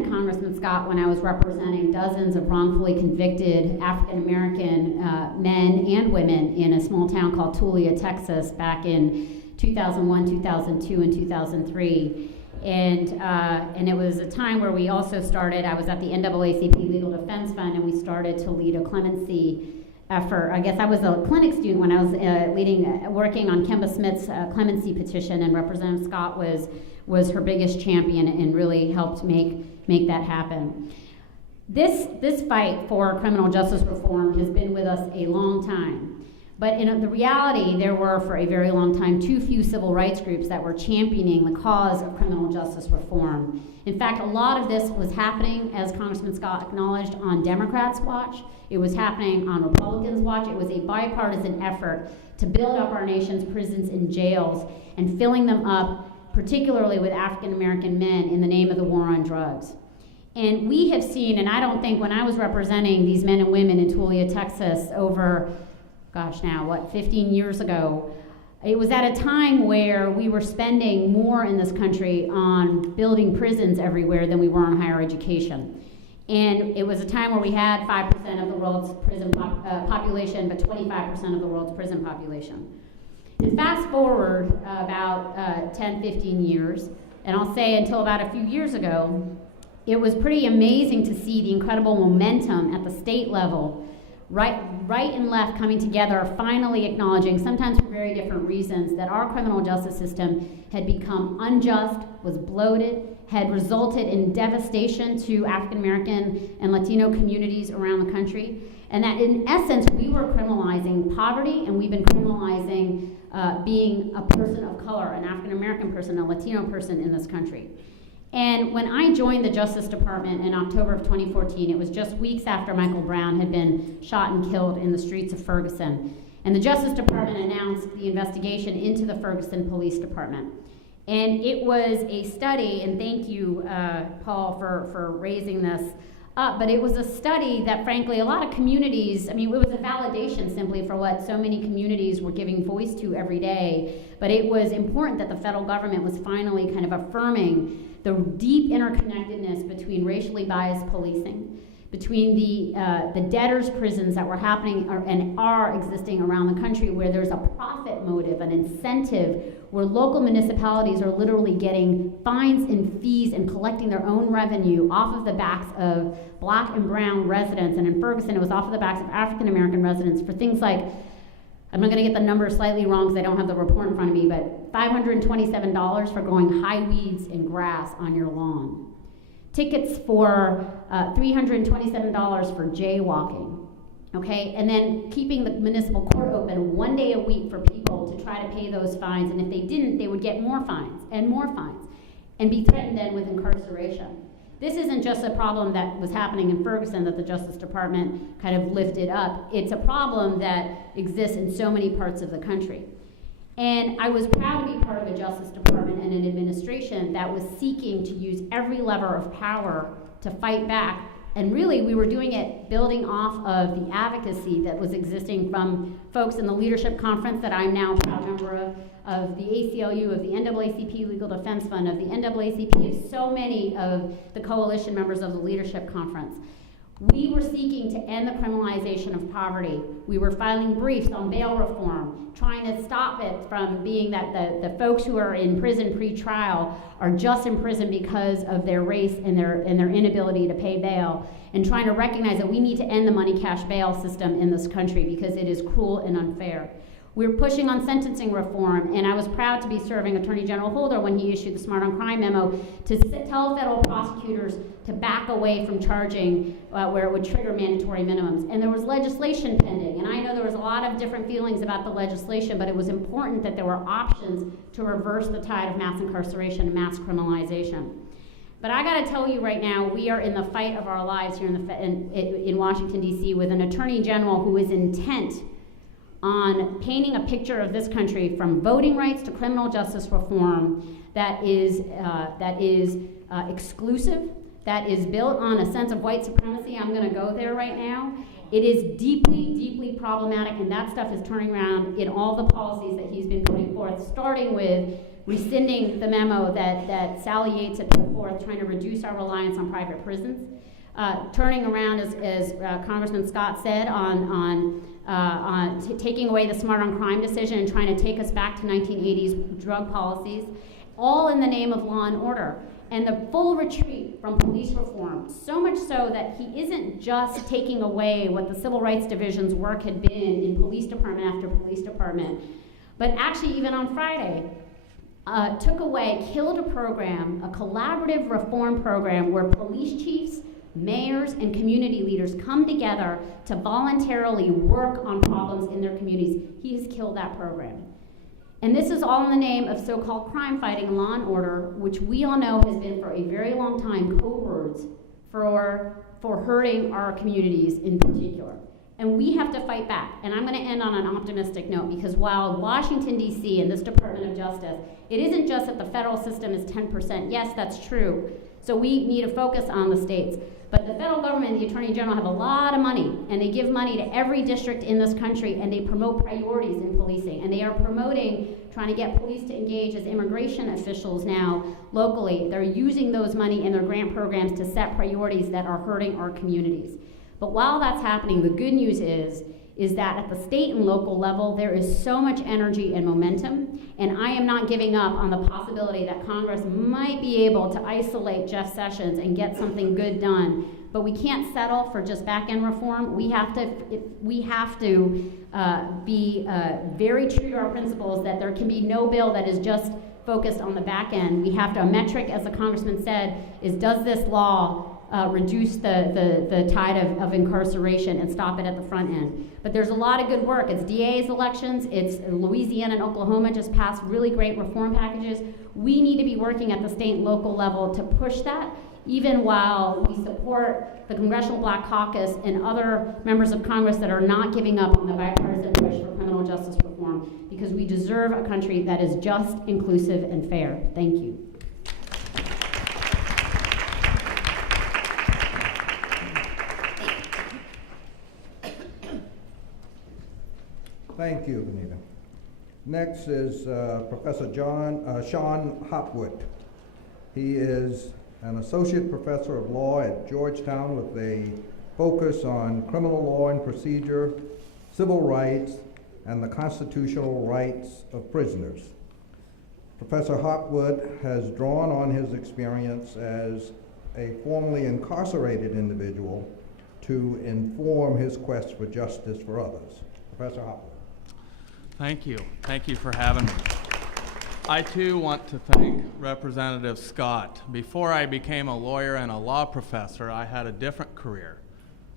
Congressman Scott when I was representing dozens of wrongfully convicted African American men and women in a small town called Tulia, Texas, back in 2001, 2002, and 2003. And it was a time where we also started, I was at the NAACP Legal Defense Fund, and we started to lead a clemency effort. I guess I was a clinic student when I was working on Kemba Smith's clemency petition, and Representative Scott was her biggest champion and really helped make that happen. This fight for criminal justice reform has been with us a long time. But in the reality, there were for a very long time too few civil rights groups that were championing the cause of criminal justice reform. In fact, a lot of this was happening, as Congressman Scott acknowledged, on Democrats' watch. It was happening on Republicans' watch. It was a bipartisan effort to build up our nation's prisons and jails and filling them up, particularly with African American men, in the name of the war on drugs. And we have seen, and I don't think when I was representing these men and women in Tulia, Texas over 15 years ago, it was at a time where we were spending more in this country on building prisons everywhere than we were on higher education. And it was a time where we had 5% of the world's prison population, but 25% of the world's prison population. And fast forward about 10, 15 years, and I'll say until about a few years ago, it was pretty amazing to see the incredible momentum at the state level, right and left coming together, finally acknowledging, sometimes for very different reasons, that our criminal justice system had become unjust, was bloated, had resulted in devastation to African American and Latino communities around the country, and that in essence we were criminalizing poverty, and we've been criminalizing being a person of color, an African American person, a Latino person in this country. And when I joined the Justice Department in October of 2014, it was just weeks after Michael Brown had been shot and killed in the streets of Ferguson. And the Justice Department announced the investigation into the Ferguson Police Department. And it was a study, and thank you, Paul, for raising this up, but it was a study that, frankly, a lot of communities, it was a validation simply for what so many communities were giving voice to every day, but it was important that the federal government was finally kind of affirming the deep interconnectedness between racially biased policing, between the debtors' prisons that were happening and are existing around the country, where there's a profit motive, an incentive, where local municipalities are literally getting fines and fees and collecting their own revenue off of the backs of Black and brown residents. And in Ferguson, it was off of the backs of African American residents for things like, I'm not going to get the numbers slightly wrong because I don't have the report in front of me, but $527 for growing high weeds and grass on your lawn. Tickets for $327 for jaywalking, okay? And then keeping the municipal court open one day a week for people to try to pay those fines, and if they didn't, they would get more fines and be threatened then with incarceration. This isn't just a problem that was happening in Ferguson that the Justice Department kind of lifted up. It's a problem that exists in so many parts of the country. And I was proud to be part of a Justice Department and an administration that was seeking to use every lever of power to fight back. And really, we were doing it building off of the advocacy that was existing from folks in the Leadership Conference that I'm now a proud member of the ACLU, of the NAACP Legal Defense Fund, of the NAACP, of so many of the coalition members of the Leadership Conference. We were seeking to end the criminalization of poverty. We were filing briefs on bail reform, trying to stop it from being that the folks who are in prison pre-trial are just in prison because of their race and their inability to pay bail, and trying to recognize that we need to end the money cash bail system in this country because it is cruel and unfair. We were pushing on sentencing reform, and I was proud to be serving Attorney General Holder when he issued the Smart on Crime memo to tell federal prosecutors to back away from charging where it would trigger mandatory minimums. And there was legislation pending, and I know there was a lot of different feelings about the legislation, but it was important that there were options to reverse the tide of mass incarceration and mass criminalization. But I gotta tell you right now, we are in the fight of our lives here in Washington, D.C. with an Attorney General who is intent on painting a picture of this country from voting rights to criminal justice reform that is exclusive, that is built on a sense of white supremacy. I'm going to go there right now. It is deeply, deeply problematic, and that stuff is turning around in all the policies that he's been putting forth, starting with rescinding the memo that Sally Yates had put forth, trying to reduce our reliance on private prisons, turning around, as Congressman Scott said, on taking away the Smart on Crime decision and trying to take us back to 1980s drug policies, all in the name of law and order. and the full retreat from police reform, so much so that he isn't just taking away what the Civil Rights Division's work had been in police department after police department, but actually even on Friday, killed a program, a collaborative reform program where police chiefs, mayors, and community leaders come together to voluntarily work on problems in their communities. He has killed that program. And this is all in the name of so-called crime fighting and law and order, which we all know has been for a very long time code words for hurting our communities in particular. And we have to fight back. And I'm going to end on an optimistic note, because while Washington, D.C. and this Department of Justice, it isn't just that the federal system is 10%. Yes, that's true. So we need to focus on the states. But the federal government and the Attorney General have a lot of money, and they give money to every district in this country, and they promote priorities in policing. And they are promoting trying to get police to engage as immigration officials now locally. They're using those money in their grant programs to set priorities that are hurting our communities. But while that's happening, the good news is that at the state and local level, there is so much energy and momentum, and I am not giving up on the possibility that Congress might be able to isolate Jeff Sessions and get something good done. But we can't settle for just back-end reform. We have to be very true to our principles that there can be no bill that is just focused on the back end. We have to, a metric, as the Congressman said, is does this law reduce the tide of incarceration and stop it at the front end. But there's a lot of good work. It's DA's elections, it's Louisiana and Oklahoma just passed really great reform packages. We need to be working at the state and local level to push that, even while we support the Congressional Black Caucus and other members of Congress that are not giving up on the bipartisan push for criminal justice reform, because we deserve a country that is just, inclusive, and fair. Thank you. Thank you, Benita. Next is Professor Shan Hopwood. He is an associate professor of law at Georgetown with a focus on criminal law and procedure, civil rights, and the constitutional rights of prisoners. Professor Hopwood has drawn on his experience as a formerly incarcerated individual to inform his quest for justice for others. Professor Hopwood. Thank you. Thank you for having me. I too want to thank Representative Scott. Before I became a lawyer and a law professor, I had a different career.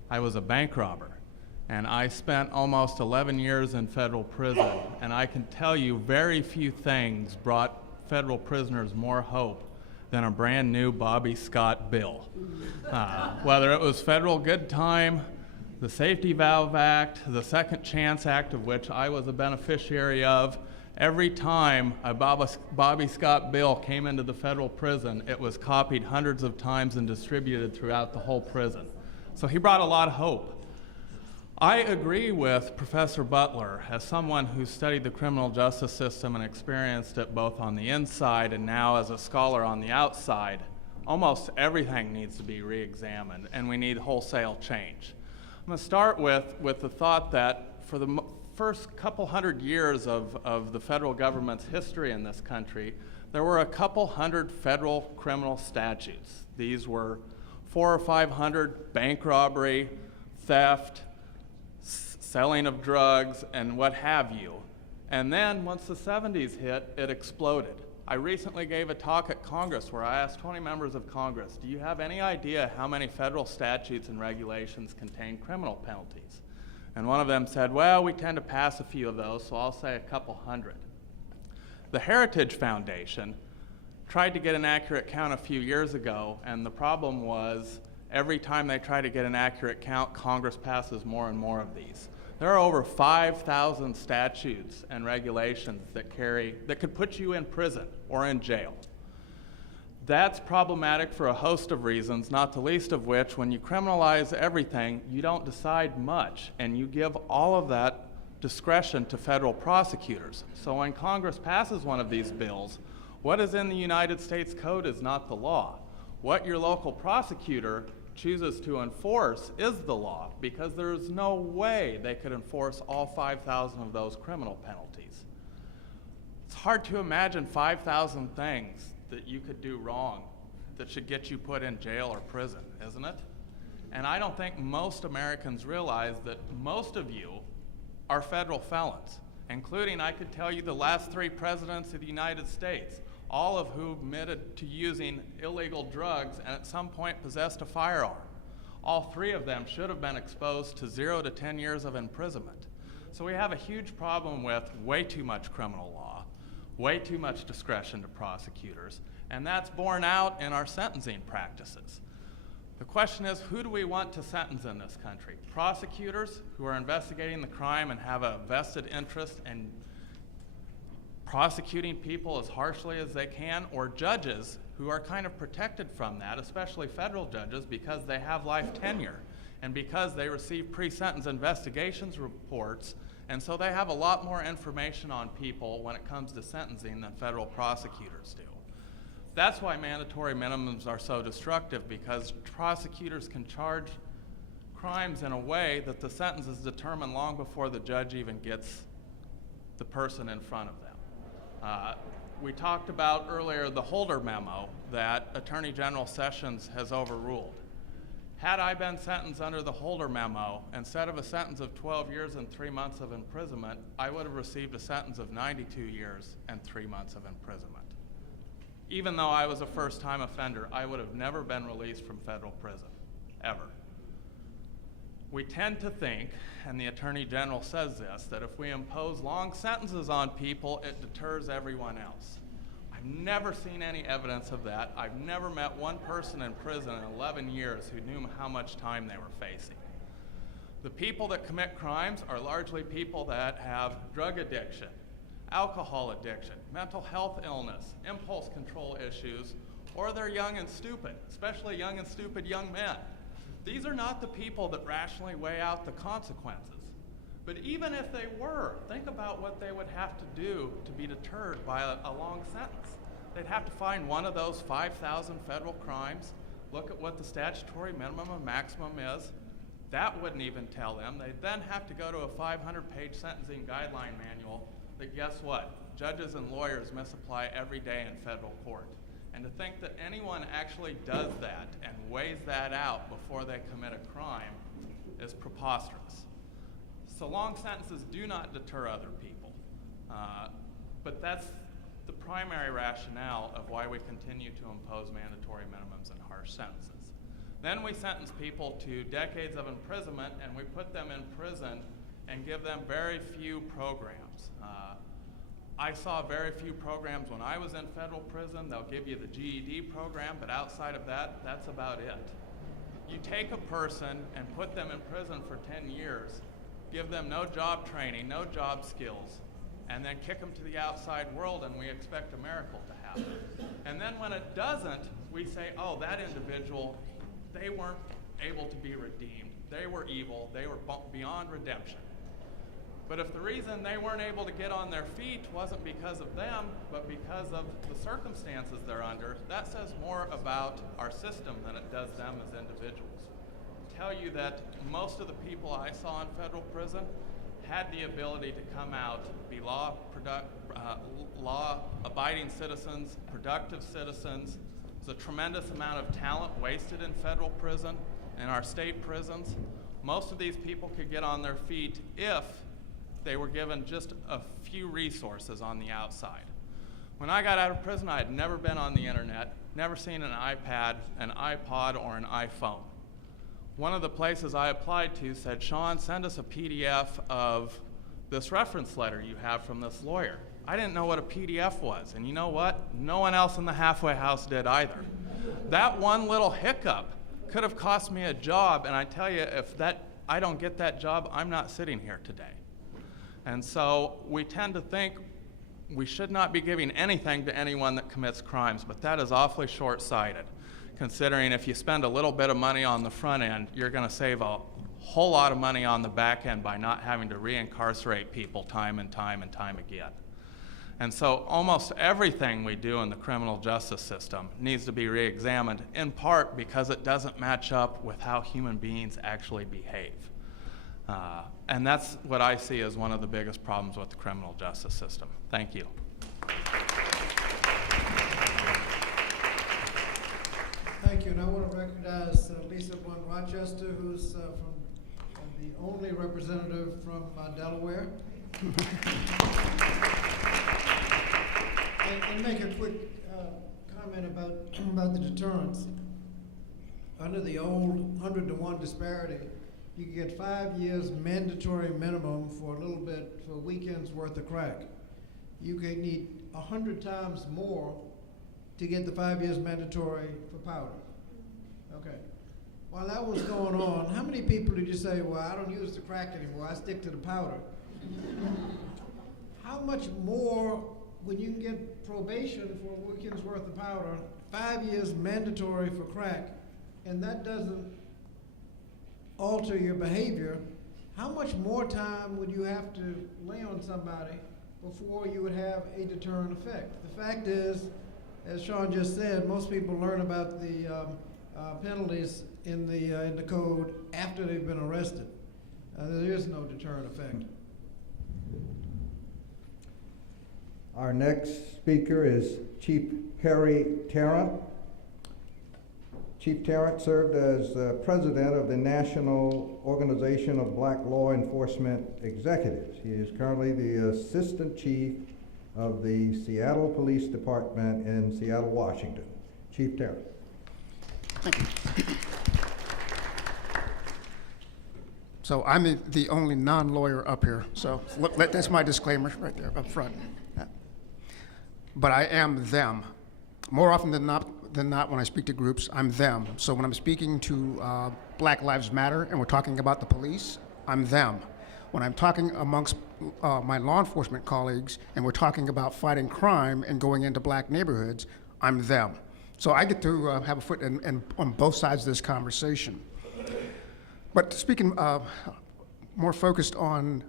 I was a bank robber, and I spent almost 11 years in federal prison, and I can tell you very few things brought federal prisoners more hope than a brand new Bobby Scott bill. Whether it was federal good time, the Safety Valve Act, the Second Chance Act, of which I was a beneficiary of, every time a Bobby Scott bill came into the federal prison, it was copied hundreds of times and distributed throughout the whole prison. So he brought a lot of hope. I agree with Professor Butler, as someone who studied the criminal justice system and experienced it both on the inside and now as a scholar on the outside. Almost everything needs to be re-examined, and we need wholesale change. I'm going to start with the thought that for the first couple hundred years of the federal government's history in this country, there were a couple hundred federal criminal statutes. These were 400 or 500 bank robbery, theft, selling of drugs, and what have you. And then once the 70s hit, it exploded. I recently gave a talk at Congress where I asked 20 members of Congress, do you have any idea how many federal statutes and regulations contain criminal penalties? And one of them said, well, we tend to pass a few of those, so I'll say a couple hundred. The Heritage Foundation tried to get an accurate count a few years ago, and the problem was every time they try to get an accurate count, Congress passes more and more of these. There are over 5,000 statutes and regulations that could put you in prison or in jail. That's problematic for a host of reasons, not the least of which, when you criminalize everything, you don't decide much, and you give all of that discretion to federal prosecutors. So when Congress passes one of these bills, what is in the United States Code is not the law. What your local prosecutor chooses to enforce is the law, because there's no way they could enforce all 5,000 of those criminal penalties. It's hard to imagine 5,000 things that you could do wrong that should get you put in jail or prison, isn't it? And I don't think most Americans realize that most of you are federal felons, including, I could tell you, the last 3 presidents of the United States, all of who admitted to using illegal drugs and at some point possessed a firearm. All 3 of them should have been exposed to 0 to 10 years of imprisonment. So we have a huge problem with way too much criminal law, way too much discretion to prosecutors, and that's borne out in our sentencing practices. The question is, who do we want to sentence in this country? Prosecutors who are investigating the crime and have a vested interest in prosecuting people as harshly as they can, or judges who are kind of protected from that, especially federal judges, because they have life tenure and because they receive pre-sentence investigations reports, and so they have a lot more information on people when it comes to sentencing than federal prosecutors do. That's why mandatory minimums are so destructive, because prosecutors can charge crimes in a way that the sentence is determined long before the judge even gets the person in front of them. We talked about earlier the Holder memo that Attorney General Sessions has overruled. Had I been sentenced under the Holder memo, instead of a sentence of 12 years and 3 months of imprisonment, I would have received a sentence of 92 years and 3 months of imprisonment. Even though I was a first-time offender, I would have never been released from federal prison, ever. We tend to think, and the Attorney General says this, that if we impose long sentences on people, it deters everyone else. I've never seen any evidence of that. I've never met one person in prison in 11 years who knew how much time they were facing. The people that commit crimes are largely people that have drug addiction, alcohol addiction, mental health illness, impulse control issues, or they're young and stupid, especially young and stupid young men. These are not the people that rationally weigh out the consequences. But even if they were, think about what they would have to do to be deterred by a long sentence. They'd have to find one of those 5,000 federal crimes, look at what the statutory minimum and maximum is. That wouldn't even tell them. They'd then have to go to a 500-page sentencing guideline manual that, guess what? Judges and lawyers misapply every day in federal court. And to think that anyone actually does that and weighs that out before they commit a crime is preposterous. So long sentences do not deter other people. But that's the primary rationale of why we continue to impose mandatory minimums and harsh sentences. Then we sentence people to decades of imprisonment, and we put them in prison and give them very few programs. I saw very few programs when I was in federal prison. They'll give you the GED program, but outside of that, that's about it. You take a person and put them in prison for 10 years, give them no job training, no job skills, and then kick them to the outside world, and we expect a miracle to happen. And then when it doesn't, we say, oh, that individual, they weren't able to be redeemed. They were evil. They were beyond redemption. But if the reason they weren't able to get on their feet wasn't because of them, but because of the circumstances they're under, that says more about our system than it does them as individuals. I tell you that most of the people I saw in federal prison had the ability to come out, be law-abiding citizens, productive citizens. There's a tremendous amount of talent wasted in federal prison, in our state prisons. Most of these people could get on their feet if they were given just a few resources on the outside. When I got out of prison, I had never been on the internet, never seen an iPad, an iPod, or an iPhone. One of the places I applied to said, Sean, send us a PDF of this reference letter you have from this lawyer. I didn't know what a PDF was, and you know what? No one else in the halfway house did either. That one little hiccup could have cost me a job, and I tell you, if I don't get that job, I'm not sitting here today. And so we tend to think we should not be giving anything to anyone that commits crimes, but that is awfully short-sighted, considering if you spend a little bit of money on the front end, you're going to save a whole lot of money on the back end by not having to reincarcerate people time and time and time again. And so almost everything we do in the criminal justice system needs to be re-examined, in part because it doesn't match up with how human beings actually behave. And that's what I see as one of the biggest problems with the criminal justice system. Thank you. Thank you, and I want to recognize Lisa Blunt Rochester, who's from the only representative from Delaware. and make a quick comment about the deterrence. Under the old 100-to-1 disparity, you could get 5 years mandatory minimum for a little bit, for a weekend's worth of crack. You could need 100 times more to get the 5 years mandatory for powder. Okay. While that was going on, how many people did you say, well, I don't use the crack anymore, I stick to the powder? How much more, when you can get probation for a weekend's worth of powder, 5 years mandatory for crack, and that doesn't alter your behavior, how much more time would you have to lay on somebody before you would have a deterrent effect? The fact is, as Shan just said, most people learn about the penalties in the code after they've been arrested. There is no deterrent effect. Our next speaker is Chief Harry Tarrant. Chief Tarrant served as president of the National Organization of Black Law Enforcement Executives. He is currently the assistant chief of the Seattle Police Department in Seattle, Washington. Chief Tarrant. Thank you. So I'm the only non-lawyer up here, so that's my disclaimer right there up front. But I am them. More often than not, when I speak to groups, I'm them. So when I'm speaking to Black Lives Matter and we're talking about the police, I'm them. When I'm talking amongst my law enforcement colleagues and we're talking about fighting crime and going into black neighborhoods, I'm them. So I get to have a foot in on both sides of this conversation. But speaking more focused on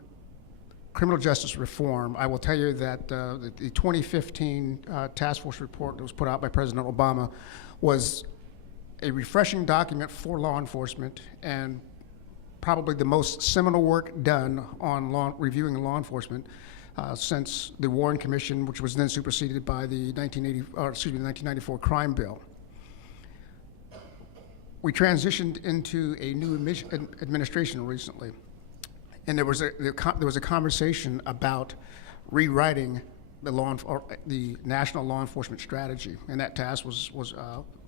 criminal justice reform, I will tell you that the 2015 task force report that was put out by President Obama was a refreshing document for law enforcement and probably the most seminal work done on reviewing law enforcement since the Warren Commission, which was then superseded by the 1994 crime bill. We transitioned into a new administration recently, and there was a conversation about rewriting the national law enforcement strategy, and that task was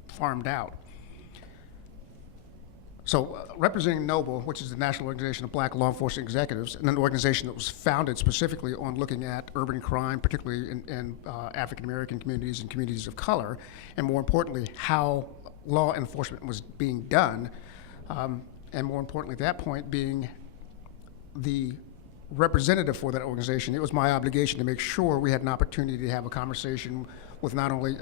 farmed out. So representing NOBLE, which is the National Organization of Black Law Enforcement Executives, and an organization that was founded specifically on looking at urban crime, particularly in African American communities and communities of color, and more importantly, how law enforcement was being done, and more importantly at that point being the representative for that organization, it was my obligation to make sure we had an opportunity to have a conversation with not only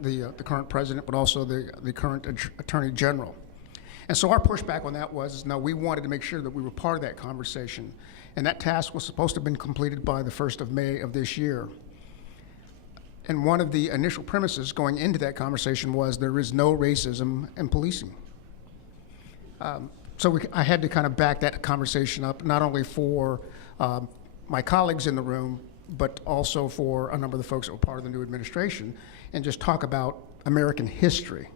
the current president, but also the current attorney general. And so our pushback on that was, no, we wanted to make sure that we were part of that conversation. And that task was supposed to have been completed by the 1st of May of this year. And one of the initial premises going into that conversation was there is no racism in policing. So I had to kind of back that conversation up, not only for my colleagues in the room, but also for a number of the folks that were part of the new administration, and just talk about American history.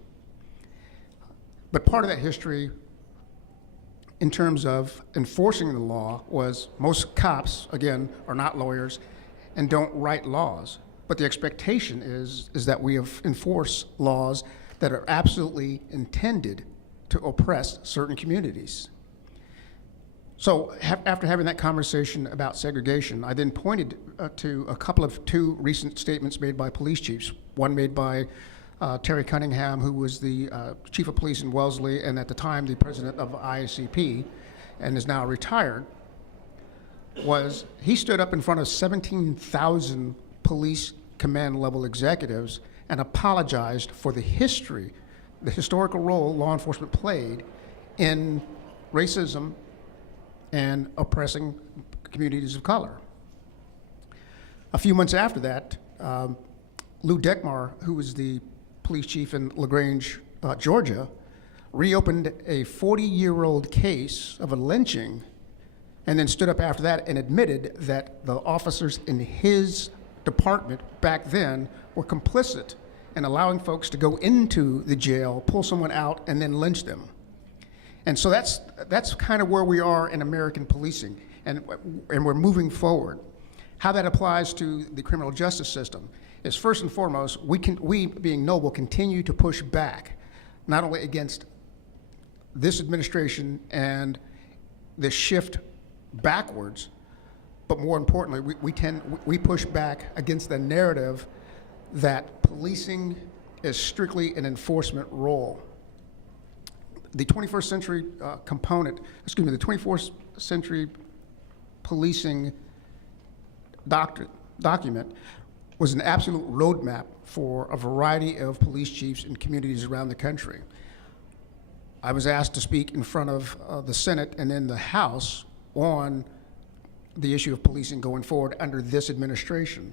But part of that history, in terms of enforcing the law, was most cops, again, are not lawyers and don't write laws. But the expectation is that we enforce laws that are absolutely intended to oppress certain communities. So after having that conversation about segregation, I then pointed to two recent statements made by police chiefs. One made by Terry Cunningham, who was the chief of police in Wellesley and at the time the president of IACP and is now retired, was he stood up in front of 17,000 police command level executives and apologized for the historical role law enforcement played in racism and oppressing communities of color. A few months after that, Lou Dekmar, who was the police chief in LaGrange, Georgia, reopened a 40-year-old case of a lynching and then stood up after that and admitted that the officers in his department back then were complicit and allowing folks to go into the jail, pull someone out, and then lynch them. And so that's kind of where we are in American policing, and we're moving forward. How that applies to the criminal justice system is, first and foremost, we being Noble continue to push back, not only against this administration and the shift backwards, but more importantly, we push back against the narrative that policing is strictly an enforcement role. The 21st century the 24th century policing document was an absolute roadmap for a variety of police chiefs in communities around the country. I was asked to speak in front of the Senate and then the House on the issue of policing going forward under this administration.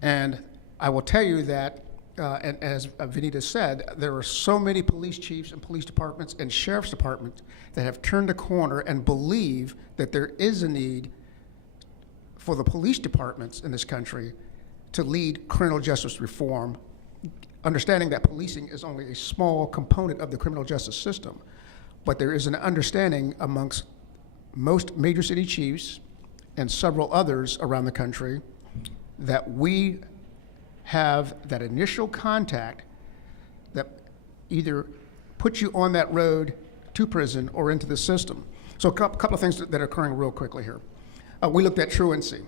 And I will tell you that, and as Vinita said, there are so many police chiefs and police departments and sheriff's departments that have turned a corner and believe that there is a need for the police departments in this country to lead criminal justice reform, understanding that policing is only a small component of the criminal justice system. But there is an understanding amongst most major city chiefs and several others around the country that we have that initial contact that either puts you on that road to prison or into the system. So a couple of things that are occurring real quickly here. We looked at truancy.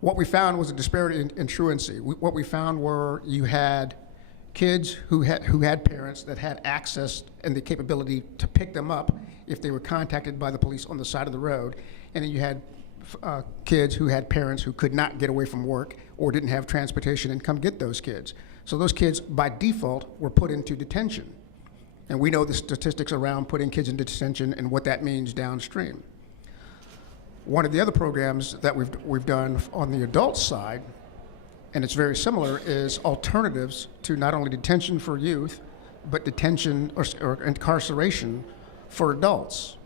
What we found was a disparity in truancy. What we found were you had kids who had parents that had access and the capability to pick them up if they were contacted by the police on the side of the road, and then you had kids who had parents who could not get away from work or didn't have transportation and come get those kids. So those kids, by default, were put into detention. And we know the statistics around putting kids into detention and what that means downstream. One of the other programs that we've done on the adult side, and it's very similar, is alternatives to not only detention for youth, but detention or incarceration for adults.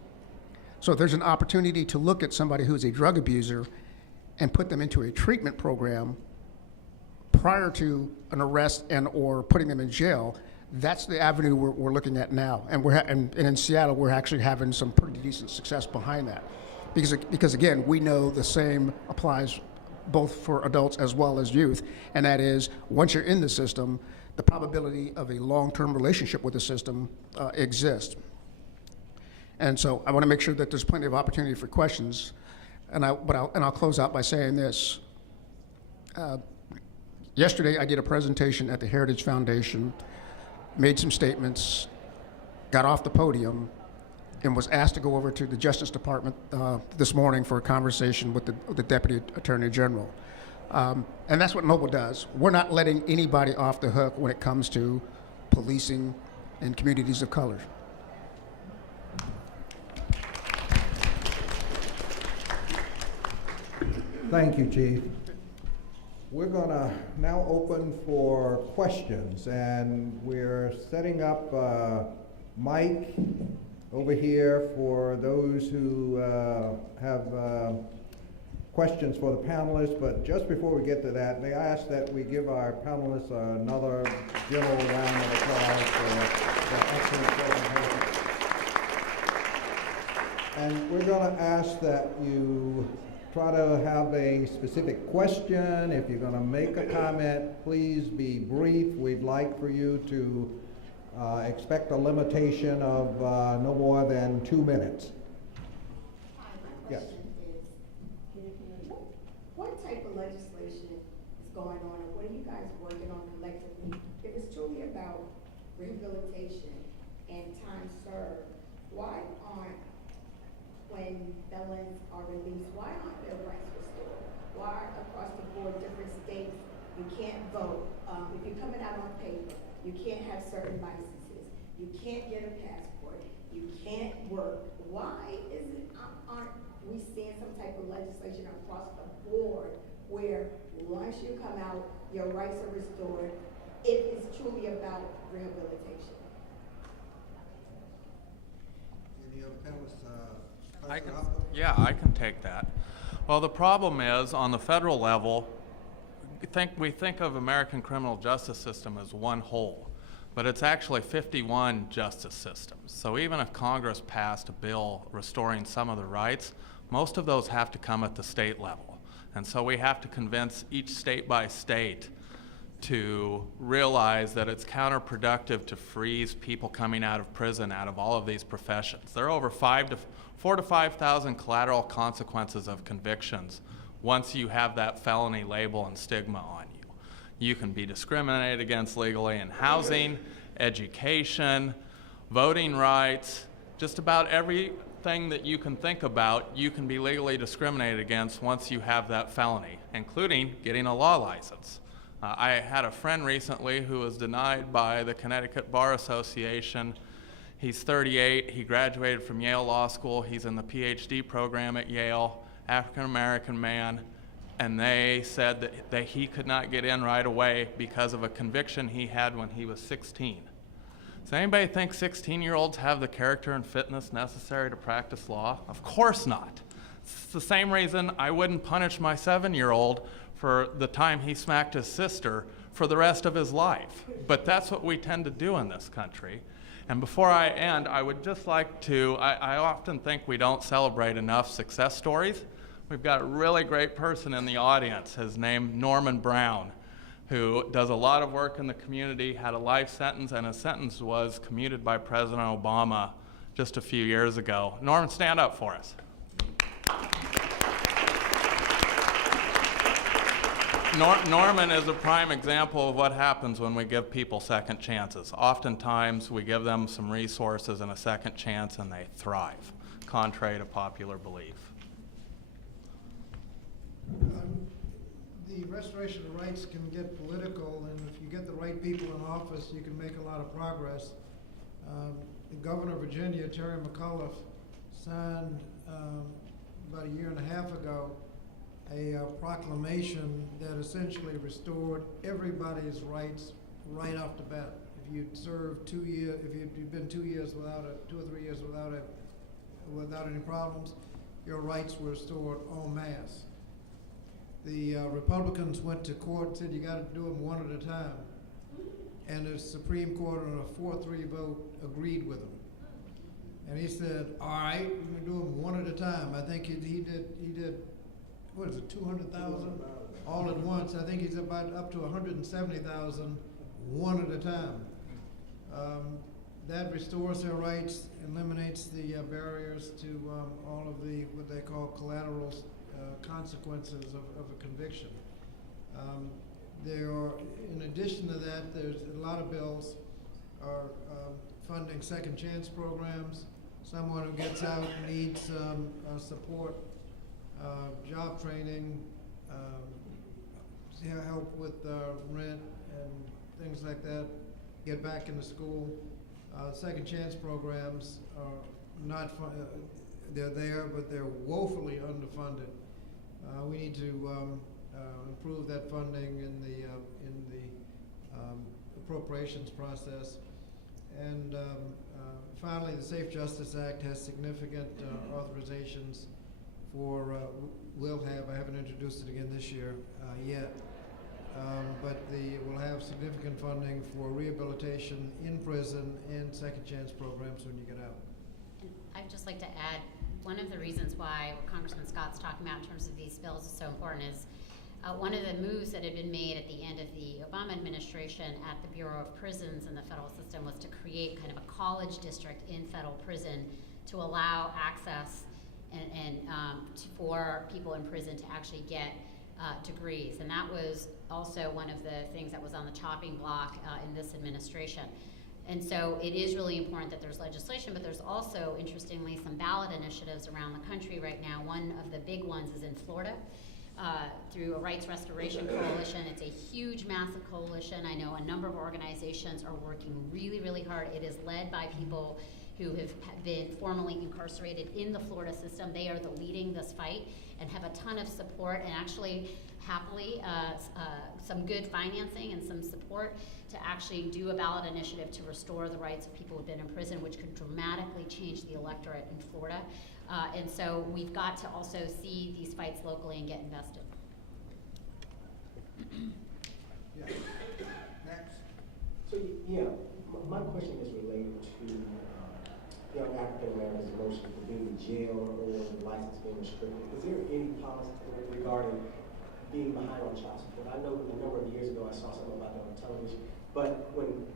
So if there's an opportunity to look at somebody who's a drug abuser and put them into a treatment program prior to an arrest and or putting them in jail, that's the avenue we're looking at now. And and in Seattle, we're actually having some pretty decent success behind that. Because again, we know the same applies both for adults as well as youth, and that is, once you're in the system, the probability of a long-term relationship with the system exists. And so I want to make sure that there's plenty of opportunity for questions, and I'll close out by saying this. Yesterday, I did a presentation at the Heritage Foundation, made some statements, got off the podium, and was asked to go over to the Justice Department this morning for a conversation with the Deputy Attorney General. And that's what Noble does. We're not letting anybody off the hook when it comes to policing in communities of color. Thank you, Chief. We're going to now open for questions, and we're setting up Mike over here for those who have questions for the panelists. But just before we get to that, may I ask that we give our panelists another general round of applause for excellent presentation. And we're going to ask that you try to have a specific question. If you're going to make a comment, please be brief. We'd like for you to expect a limitation of no more than 2 minutes. My question is, what type of legislation is going on, and what are you guys working on collectively? If it's truly about rehabilitation and time served, why aren't, when felons are released, why aren't their rights restored? Why across the board, different states, you can't vote? If you're coming out on paper, you can't have certain licenses. You can't get a passport. You can't work. Why aren't we seeing some type of legislation across the board where once you come out, your rights are restored if it's truly about rehabilitation? Any other panelists? I can take that. Well, the problem is, on the federal level, we think of American criminal justice system as one whole, but it's actually 51 justice systems. So even if Congress passed a bill restoring some of the rights, most of those have to come at the state level. And so we have to convince each state by state to realize that it's counterproductive to freeze people coming out of prison out of all of these professions. There are over 4,000 to 5,000 collateral consequences of convictions once you have that felony label and stigma on you. You can be discriminated against legally in housing, education, voting rights, just about everything that you can think about, you can be legally discriminated against once you have that felony, including getting a law license. I had a friend recently who was denied by the Connecticut Bar Association. He's 38, he graduated from Yale Law School, he's in the PhD program at Yale, African-American man, and they said that he could not get in right away because of a conviction he had when he was 16. Does anybody think 16-year-olds have the character and fitness necessary to practice law? Of course not. It's the same reason I wouldn't punish my 7-year-old for the time he smacked his sister for the rest of his life. But that's what we tend to do in this country. And before I end, I would just like to, I often think we don't celebrate enough success stories. We've got a really great person in the audience, his name Norman Brown, who does a lot of work in the community, had a life sentence, and his sentence was commuted by President Obama just a few years ago. Norman, stand up for us. Norman is a prime example of what happens when we give people second chances. Oftentimes, we give them some resources and a second chance, and they thrive, contrary to popular belief. The restoration of rights can get political, and if you get the right people in office, you can make a lot of progress. The governor of Virginia, Terry McAuliffe, signed about a year and a half ago a proclamation that essentially restored everybody's rights right off the bat. If you'd served 2 years, if you'd been 2 years without 2 or 3 years without any problems, your rights were restored en masse. The Republicans went to court and said you got to do them one at a time, and the Supreme Court on a 4-3 vote agreed with him. And he said, "All right, we're gonna do them one at a time." I think he did. What is it, 200,000 all at once? I think he's about up to 170,000 one at a time. That restores their rights, eliminates the barriers to all of the what they call collateral consequences of a conviction. There are, in addition to that, there's a lot of bills are funding second chance programs. Someone who gets out needs support. Job training, help with rent and things like that, get back into school. Second chance programs are not they're there, but they're woefully underfunded. We need to improve that funding in the appropriations process. And finally, the Safe Justice Act has significant authorizations for, I haven't introduced it again this year yet, but we'll have significant funding for rehabilitation in prison and second chance programs when you get out. And I'd just like to add, one of the reasons why what Congressman Scott's talking about in terms of these bills is so important is one of the moves that had been made at the end of the Obama administration at the Bureau of Prisons and the federal system was to create kind of a college district in federal prison to allow access for people in prison to actually get degrees. And that was also one of the things that was on the chopping block in this administration. And so it is really important that there's legislation, but there's also, interestingly, some ballot initiatives around the country right now. One of the big ones is in Florida through a Rights Restoration Coalition. It's a huge, massive coalition. I know a number of organizations are working really, really hard. It is led by people who have been formally incarcerated in the Florida system. They are leading this fight and have a ton of support and actually happily some good financing and some support to actually do a ballot initiative to restore the rights of people who've been in prison, which could dramatically change the electorate in Florida. And so we've got to also see these fights locally and get invested. Yeah. Next. So, yeah, my question is related to young African Americans' motion for being in jail or the license being restricted. Is there any policy regarding being behind on child support? I know a number of years ago I saw something about that on television, but when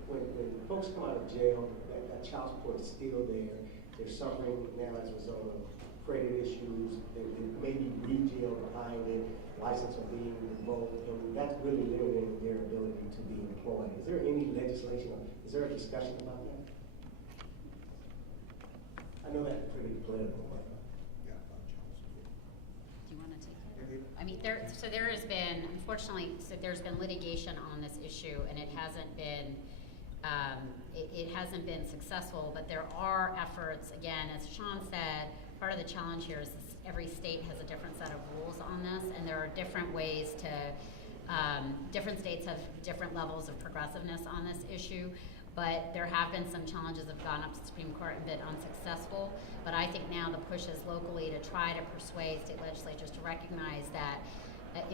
folks come out of jail, that child support is still there. They're suffering now as a result of credit issues. They may be re-jailed behind it, license are being revoked, and that's really limiting their ability to be employed. Is there any legislation, is there a discussion about that? I know that's pretty political, but. Yeah. Do you want to take it? I mean, there has been, unfortunately, there's been litigation on this issue, and it hasn't been, it hasn't been successful, but there are efforts, again, as Shan said, part of the challenge here is every state has a different set of rules on this, and there are different ways to, different states have different levels of progressiveness on this issue, but there have been some challenges that have gone up to the Supreme Court and been unsuccessful. But I think now the push is locally to try to persuade state legislatures to recognize that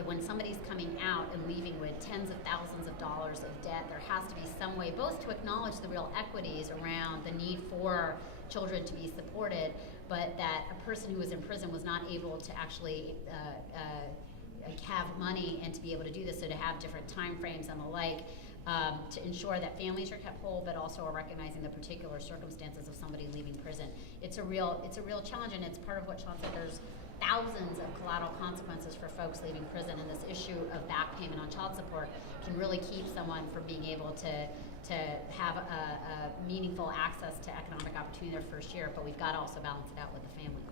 when somebody's coming out and leaving with tens of thousands of dollars of debt, there has to be some way both to acknowledge the real equities around the need for children to be supported, but that a person who was in prison was not able to actually have money and to be able to do this, so to have different time frames and the like, to ensure that families are kept whole, but also are recognizing the particular circumstances of somebody leaving prison. It's a real challenge, and it's part of what Sean said. There's thousands of collateral consequences for folks leaving prison, and this issue of back payment on child support can really keep someone from being able to have a meaningful access to economic opportunity their first year, but we've got to also balance it out with the family.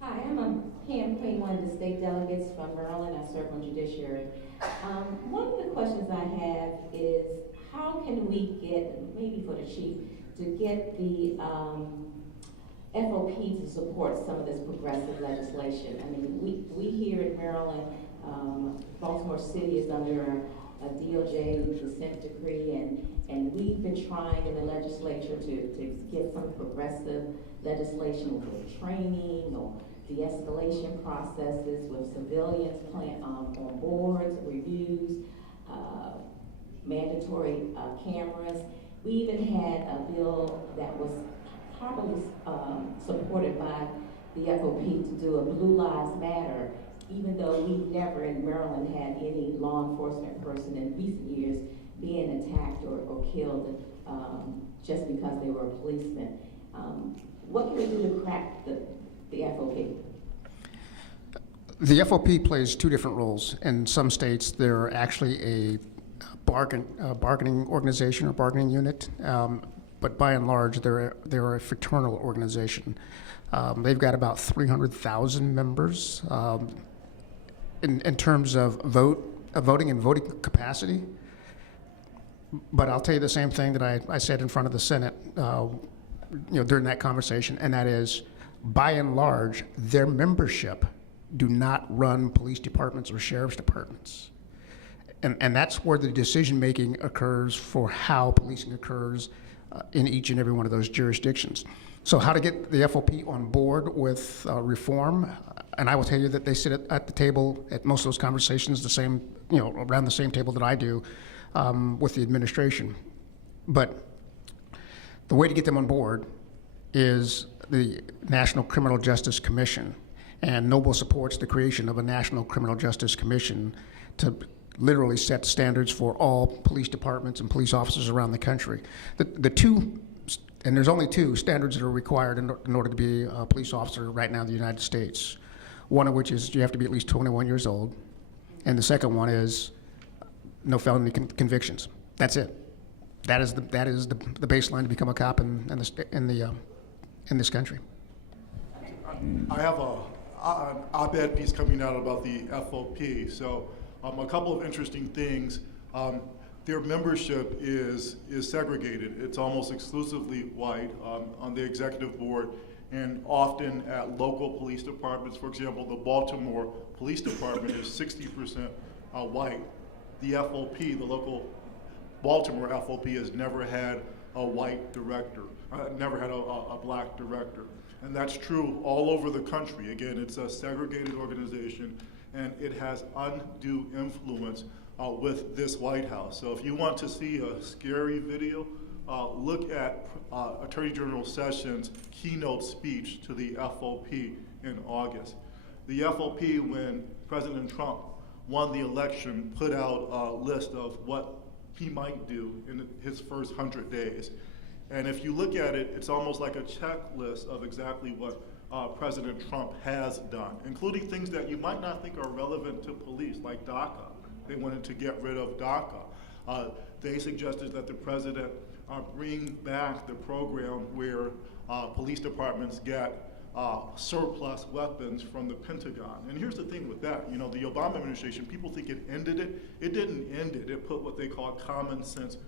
Hi, I'm Pam Queen, one of the state delegates from Maryland. I serve on judiciary. One of the questions I have is, how can we get, maybe for the chief, to get the FOP to support some of this progressive legislation? I mean, we here in Maryland, Baltimore City is under a DOJ consent decree, and we've been trying in the legislature to get some progressive legislation with training or de-escalation processes with civilians on boards, reviews, mandatory cameras. We even had a bill that was probably supported by the FOP to do a Blue Lives Matter, even though we've never in Maryland had any law enforcement person in recent years being attacked or killed just because they were a policeman. What can we do to crack the FOP? The FOP plays two different roles. In some states, they're actually a bargaining organization or bargaining unit, but by and large, they're a fraternal organization. They've got about 300,000 members. In terms of voting and voting capacity, but I'll tell you the same thing that I said in front of the Senate, during that conversation, and that is, by and large, their membership do not run police departments or sheriff's departments, and that's where the decision making occurs for how policing occurs in each and every one of those jurisdictions. So, how to get the FOP on board with reform? And I will tell you that they sit at the table at most of those conversations, the same, around the same table that I do with the administration. But the way to get them on board is the National Criminal Justice Commission. And Noble supports the creation of a National Criminal Justice Commission to literally set standards for all police departments and police officers around the country. The two, and there's only two standards that are required in order to be a police officer right now in the United States. One of which is you have to be at least 21 years old, and the second one is no felony convictions. That's it. That is the baseline to become a cop in this country. I have an op-ed piece coming out about the FOP. So a couple of interesting things. Their membership is segregated. It's almost exclusively white on the executive board, and often at local police departments. For example, the Baltimore Police Department is 60% white. The FOP, the local Baltimore FOP, has never had a white director. never had a black director. And that's true all over the country. Again, it's a segregated organization, and it has undue influence with this White House. So if you want to see a scary video, look at Attorney General Sessions' keynote speech to the FOP in August. The FOP, when President Trump won the election, put out a list of what he might do in his first 100 days. And if you look at it, it's almost like a checklist of exactly what President Trump has done, including things that you might not think are relevant to police, like DACA. They wanted to get rid of DACA. They suggested that the president bring back the program where police departments get surplus weapons from the Pentagon. And here's the thing with that, you know, the Obama administration, people think it ended it. It didn't end it. It put what they call common sense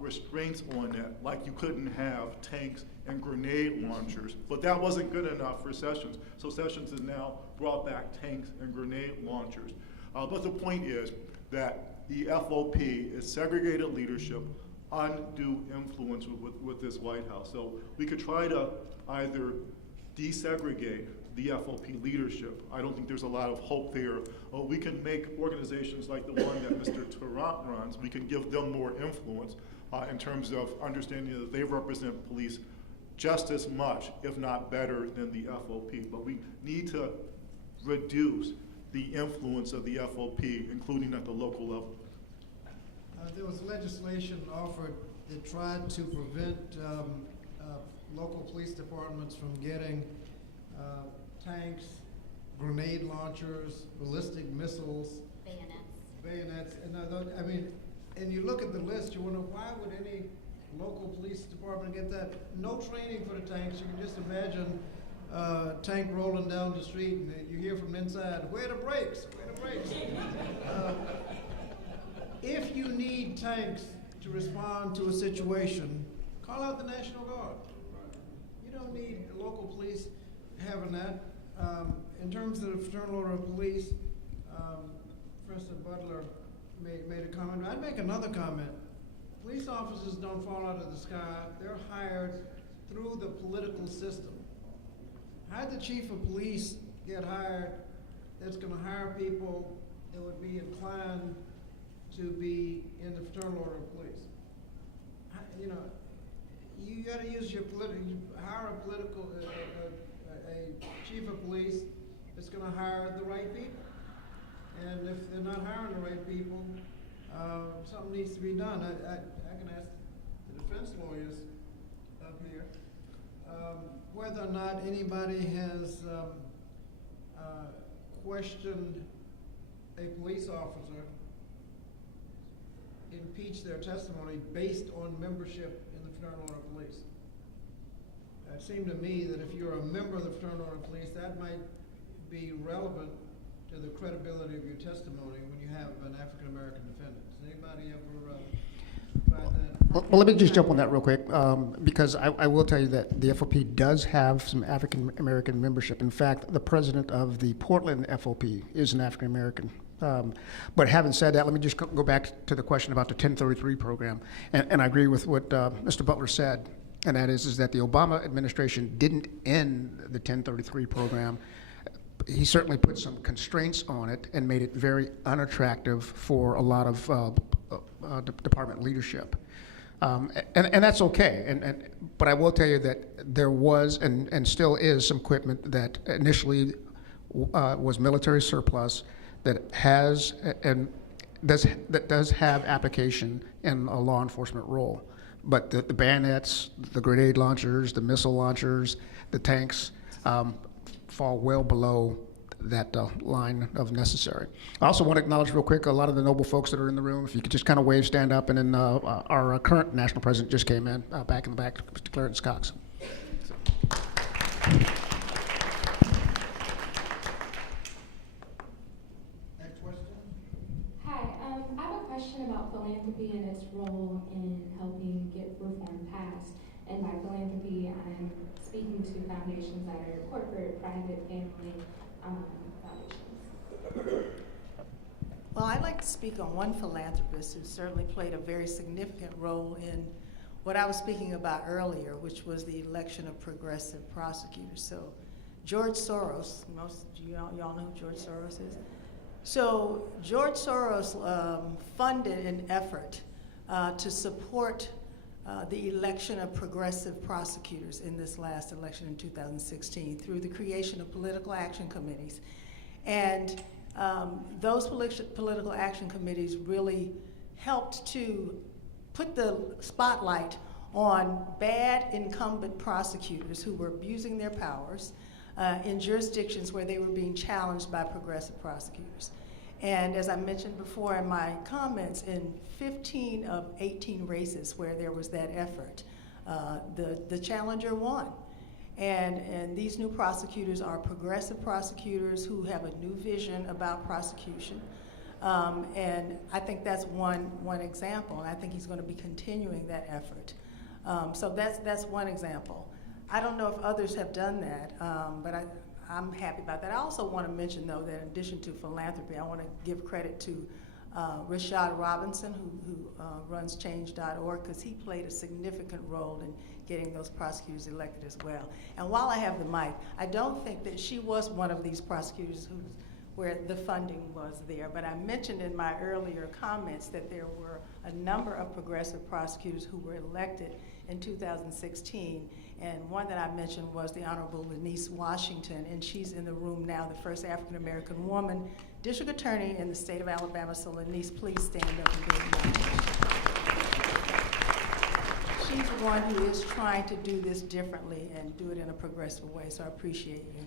restraints on it, like you couldn't have tanks and grenade launchers. But that wasn't good enough for Sessions. So Sessions has now brought back tanks and grenade launchers. But the point is that the FOP is segregated leadership, undue influence with this White House. So we could try to either desegregate the FOP leadership. I don't think there's a lot of hope there. We can make organizations like the one that Mr. Tarrant runs, we can give them more influence in terms of understanding that they represent police just as much, if not better, than the FOP. But we need to reduce the influence of the FOP, including at the local level. There was legislation offered that tried to prevent local police departments from getting tanks, grenade launchers, ballistic missiles, bayonets, and and you look at the list, you wonder why would any local police department get that? No training for the tanks. You can just imagine a tank rolling down the street, and you hear from inside, "Where the brakes? Where the brakes?" If you need tanks to respond to a situation, call out the National Guard. You don't need local police having that. In terms of the Fraternal Order of Police, President Butler made a comment. I'd make another comment. Police officers don't fall out of the sky. They're hired through the political system. How'd the chief of police get hired that's going to hire people that would be inclined to be in the Fraternal Order of Police? You know, you got to use your you hire a political, a chief of police that's going to hire the right people. And if they're not hiring the right people, something needs to be done. I can ask the defense lawyers up here whether or not anybody has questioned a police officer, impeach their testimony based on membership in the Fraternal Order of Police. It seemed to me that if you're a member of the Fraternal Order of Police, that might be relevant to the credibility of your testimony when you have an African-American defendant. Has anybody ever tried that? Well, let me just jump on that real quick, because I will tell you that the FOP does have some African-American membership. In fact, the president of the Portland FOP is an African-American. But having said that, let me just go back to the question about the 1033 program. And I agree with what Mr. Butler said, and that is that the Obama administration didn't end the 1033 program. He certainly put some constraints on it and made it very unattractive for a lot of department leadership. And that's okay. But I will tell you that there was and still is some equipment that initially was military surplus that has and does have application in a law enforcement role. But the bayonets, the grenade launchers, the missile launchers, the tanks fall well below that line of necessary. I also want to acknowledge real quick a lot of the noble folks that are in the room. If you could just kind of wave, stand up, and then our current national president just came in, back in the back, Mr. Clarence Cox. Next question. Hi, I have a question about philanthropy and its role in helping get reform passed. And by philanthropy, I'm speaking to foundations that are corporate, private, family foundations. Well, I'd like to speak on one philanthropist who certainly played a very significant role in what I was speaking about earlier, which was the election of progressive prosecutors. So George Soros, most of y'all know who George Soros is? So George Soros funded an effort to support the election of progressive prosecutors in this last election in 2016 through the creation of political action committees. And those political action committees really helped to put the spotlight on bad incumbent prosecutors who were abusing their powers in jurisdictions where they were being challenged by progressive prosecutors. And as I mentioned before in my comments, in 15 of 18 races where there was that effort, the challenger won. And these new prosecutors are progressive prosecutors who have a new vision about prosecution. And I think that's one example, and I think he's going to be continuing that effort. So that's one example. I don't know if others have done that, but I'm happy about that. I also want to mention, though, that in addition to philanthropy, I want to give credit to Rashad Robinson, who runs change.org, because he played a significant role in getting those prosecutors elected as well. And while I have the mic, I don't think that she was one of these prosecutors where the funding was there, but I mentioned in my earlier comments that there were a number of progressive prosecutors who were elected in 2016, and one that I mentioned was the Honorable Lenise Washington, and she's in the room now, the first African-American woman district attorney in the state of Alabama. So Lenise, please stand up and be acknowledged. She's the one who is trying to do this differently and do it in a progressive way, so I appreciate you.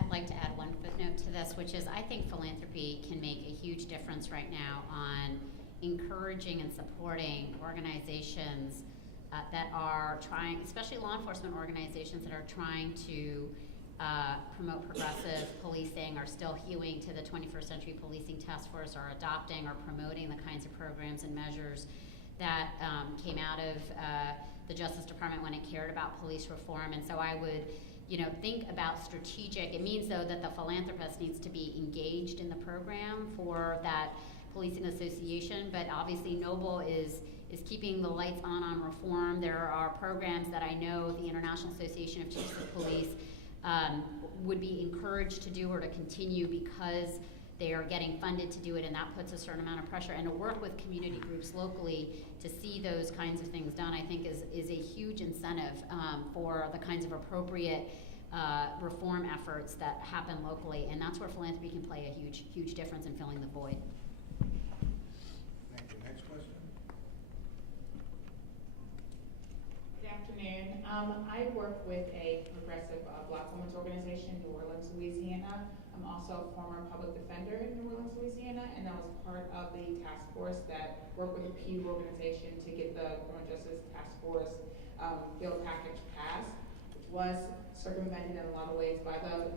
I'd like to add one footnote to this, which is I think philanthropy can make a huge difference right now on encouraging and supporting organizations that are trying, especially law enforcement organizations that are trying to promote progressive policing, are still hewing to the 21st Century Policing Task Force, are adopting or promoting the kinds of programs and measures that came out of the Justice Department when it cared about police reform. And so I would think about strategic. It means, though, that the philanthropist needs to be engaged in the program for that policing association, but obviously Noble is keeping the lights on reform. There are programs that I know the International Association of Chiefs of Police would be encouraged to do or to continue because they are getting funded to do it, and that puts a certain amount of pressure. And to work with community groups locally to see those kinds of things done, I think is a huge incentive for the kinds of appropriate reform efforts that happen locally. And that's where philanthropy can play a huge difference in filling the void. Thank you. Next question. Good afternoon. I work with a progressive Black women's organization in New Orleans, Louisiana. I'm also a former public defender in New Orleans, Louisiana, and I was part of the task force that worked with the Pew organization to get the Criminal Justice Task Force bill package passed, which was circumvented in a lot of ways by the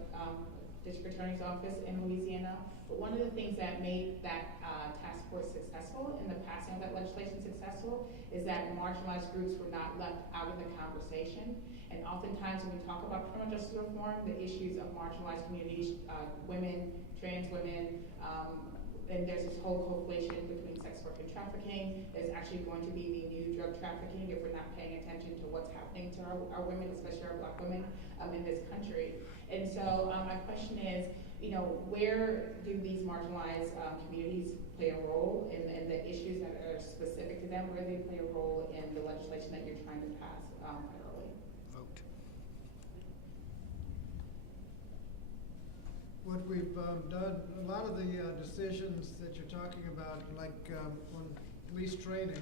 District Attorney's Office in Louisiana. But one of the things that made that task force successful in the passing of that legislation successful is that marginalized groups were not left out of the conversation. And oftentimes when we talk about criminal justice reform, the issues of marginalized communities, women, trans women, and there's this whole correlation between sex work and trafficking. There's actually going to be the new drug trafficking if we're not paying attention to what's happening to our women, especially our Black women in this country. And so my question is, where do these marginalized communities play a role in the issues that are specific to them? Where do they play a role in the legislation that you're trying to pass federally? What we've done, a lot of the decisions that you're talking about, like on police training,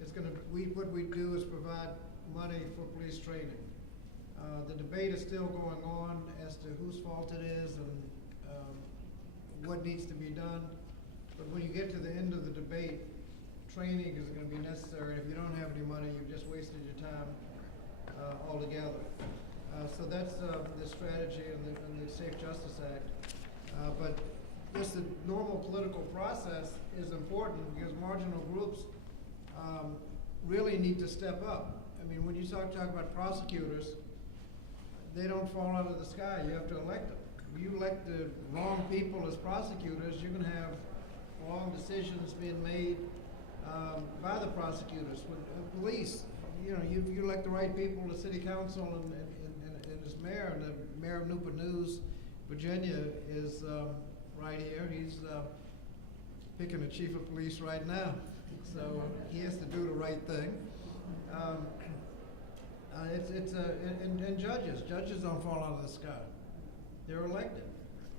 it's going to, what we do is provide money for police training. The debate is still going on as to whose fault it is and what needs to be done. But when you get to the end of the debate, training is going to be necessary. If you don't have any money, you've just wasted your time altogether. So that's the strategy in the Safe Justice Act. But just the normal political process is important because marginal groups really need to step up. I mean, when you talk about prosecutors, they don't fall out of the sky. You have to elect them. If you elect the wrong people as prosecutors, you're going to have wrong decisions being made by the prosecutors. When police, you elect the right people to city council and as mayor, and the mayor of Newport News, Virginia, is right here. He's picking a chief of police right now, so he has to do the right thing. And judges don't fall out of the sky. They're elected.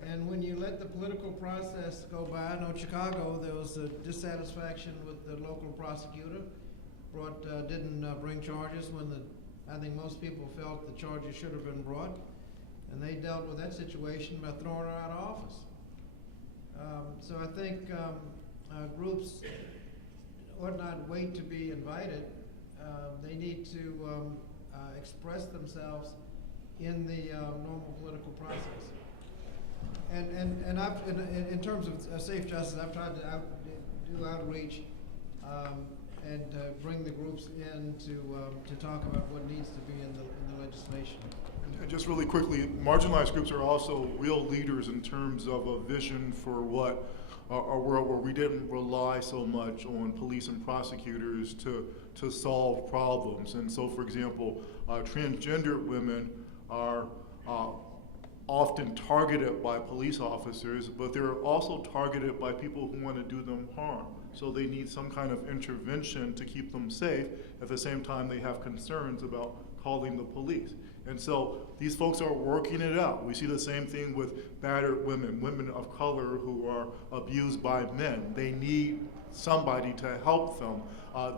And when you let the political process go by, I know in Chicago there was a dissatisfaction with the local prosecutor, didn't bring charges when I think most people felt the charges should have been brought, and they dealt with that situation by throwing her out of office. So I think groups ought not wait to be invited. They need to express themselves in the normal political process. And I've, in terms of safe justice, I've tried to do outreach and bring the groups in to talk about what needs to be in the legislation. And just really quickly, marginalized groups are also real leaders in terms of a vision for what a world where we didn't rely so much on police and prosecutors to solve problems. And so, for example, transgender women are often targeted by police officers, but they're also targeted by people who want to do them harm. So they need some kind of intervention to keep them safe. At the same time, they have concerns about calling the police. And so these folks are working it out. We see the same thing with battered women, women of color who are abused by men. They need somebody to help them.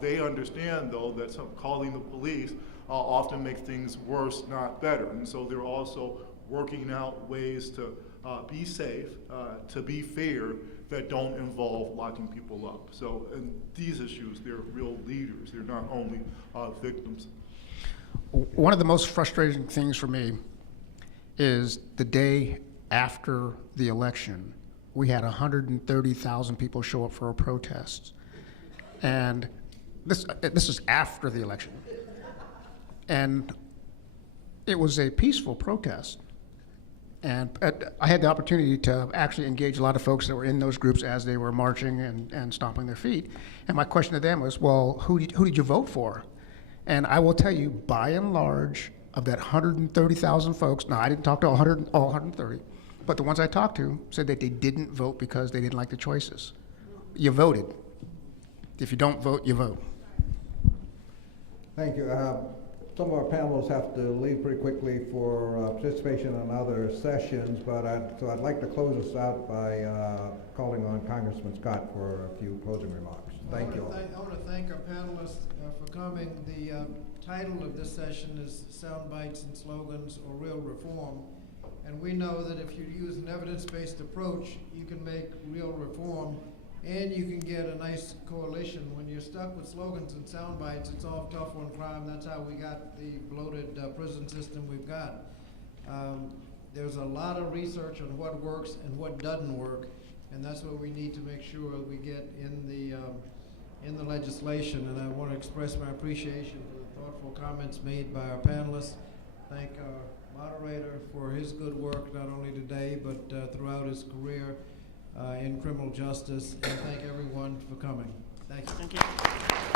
They understand, though, that calling the police often makes things worse, not better. And so they're also working out ways to be safe, to be fair, that don't involve locking people up. So in these issues, they're real leaders. They're not only victims. One of the most frustrating things for me is the day after the election, we had 130,000 people show up for a protest. And this is after the election. And it was a peaceful protest. And I had the opportunity to actually engage a lot of folks that were in those groups as they were marching and stomping their feet. And my question to them was, well, who did you vote for? And I will tell you, by and large, of that 130,000 folks, now I didn't talk to all 130, but the ones I talked to said that they didn't vote because they didn't like the choices. You voted. If you don't vote, you vote. Thank you. Some of our panelists have to leave pretty quickly for participation in other sessions, but I'd like to close us out by calling on Congressman Scott for a few closing remarks. Thank you all. I want to thank our panelists for coming. The title of this session is Sound Bites and Slogans or Real Reform. And we know that if you use an evidence-based approach, you can make real reform and you can get a nice coalition. When you're stuck with slogans and sound bites, it's all tough on crime. That's how we got the bloated prison system we've got. There's a lot of research on what works and what doesn't work, and that's what we need to make sure we get in the legislation. And I want to express my appreciation for the thoughtful comments made by our panelists. Thank our moderator for his good work, not only today, but throughout his career in criminal justice, and thank everyone for coming. Thank you. Thank you.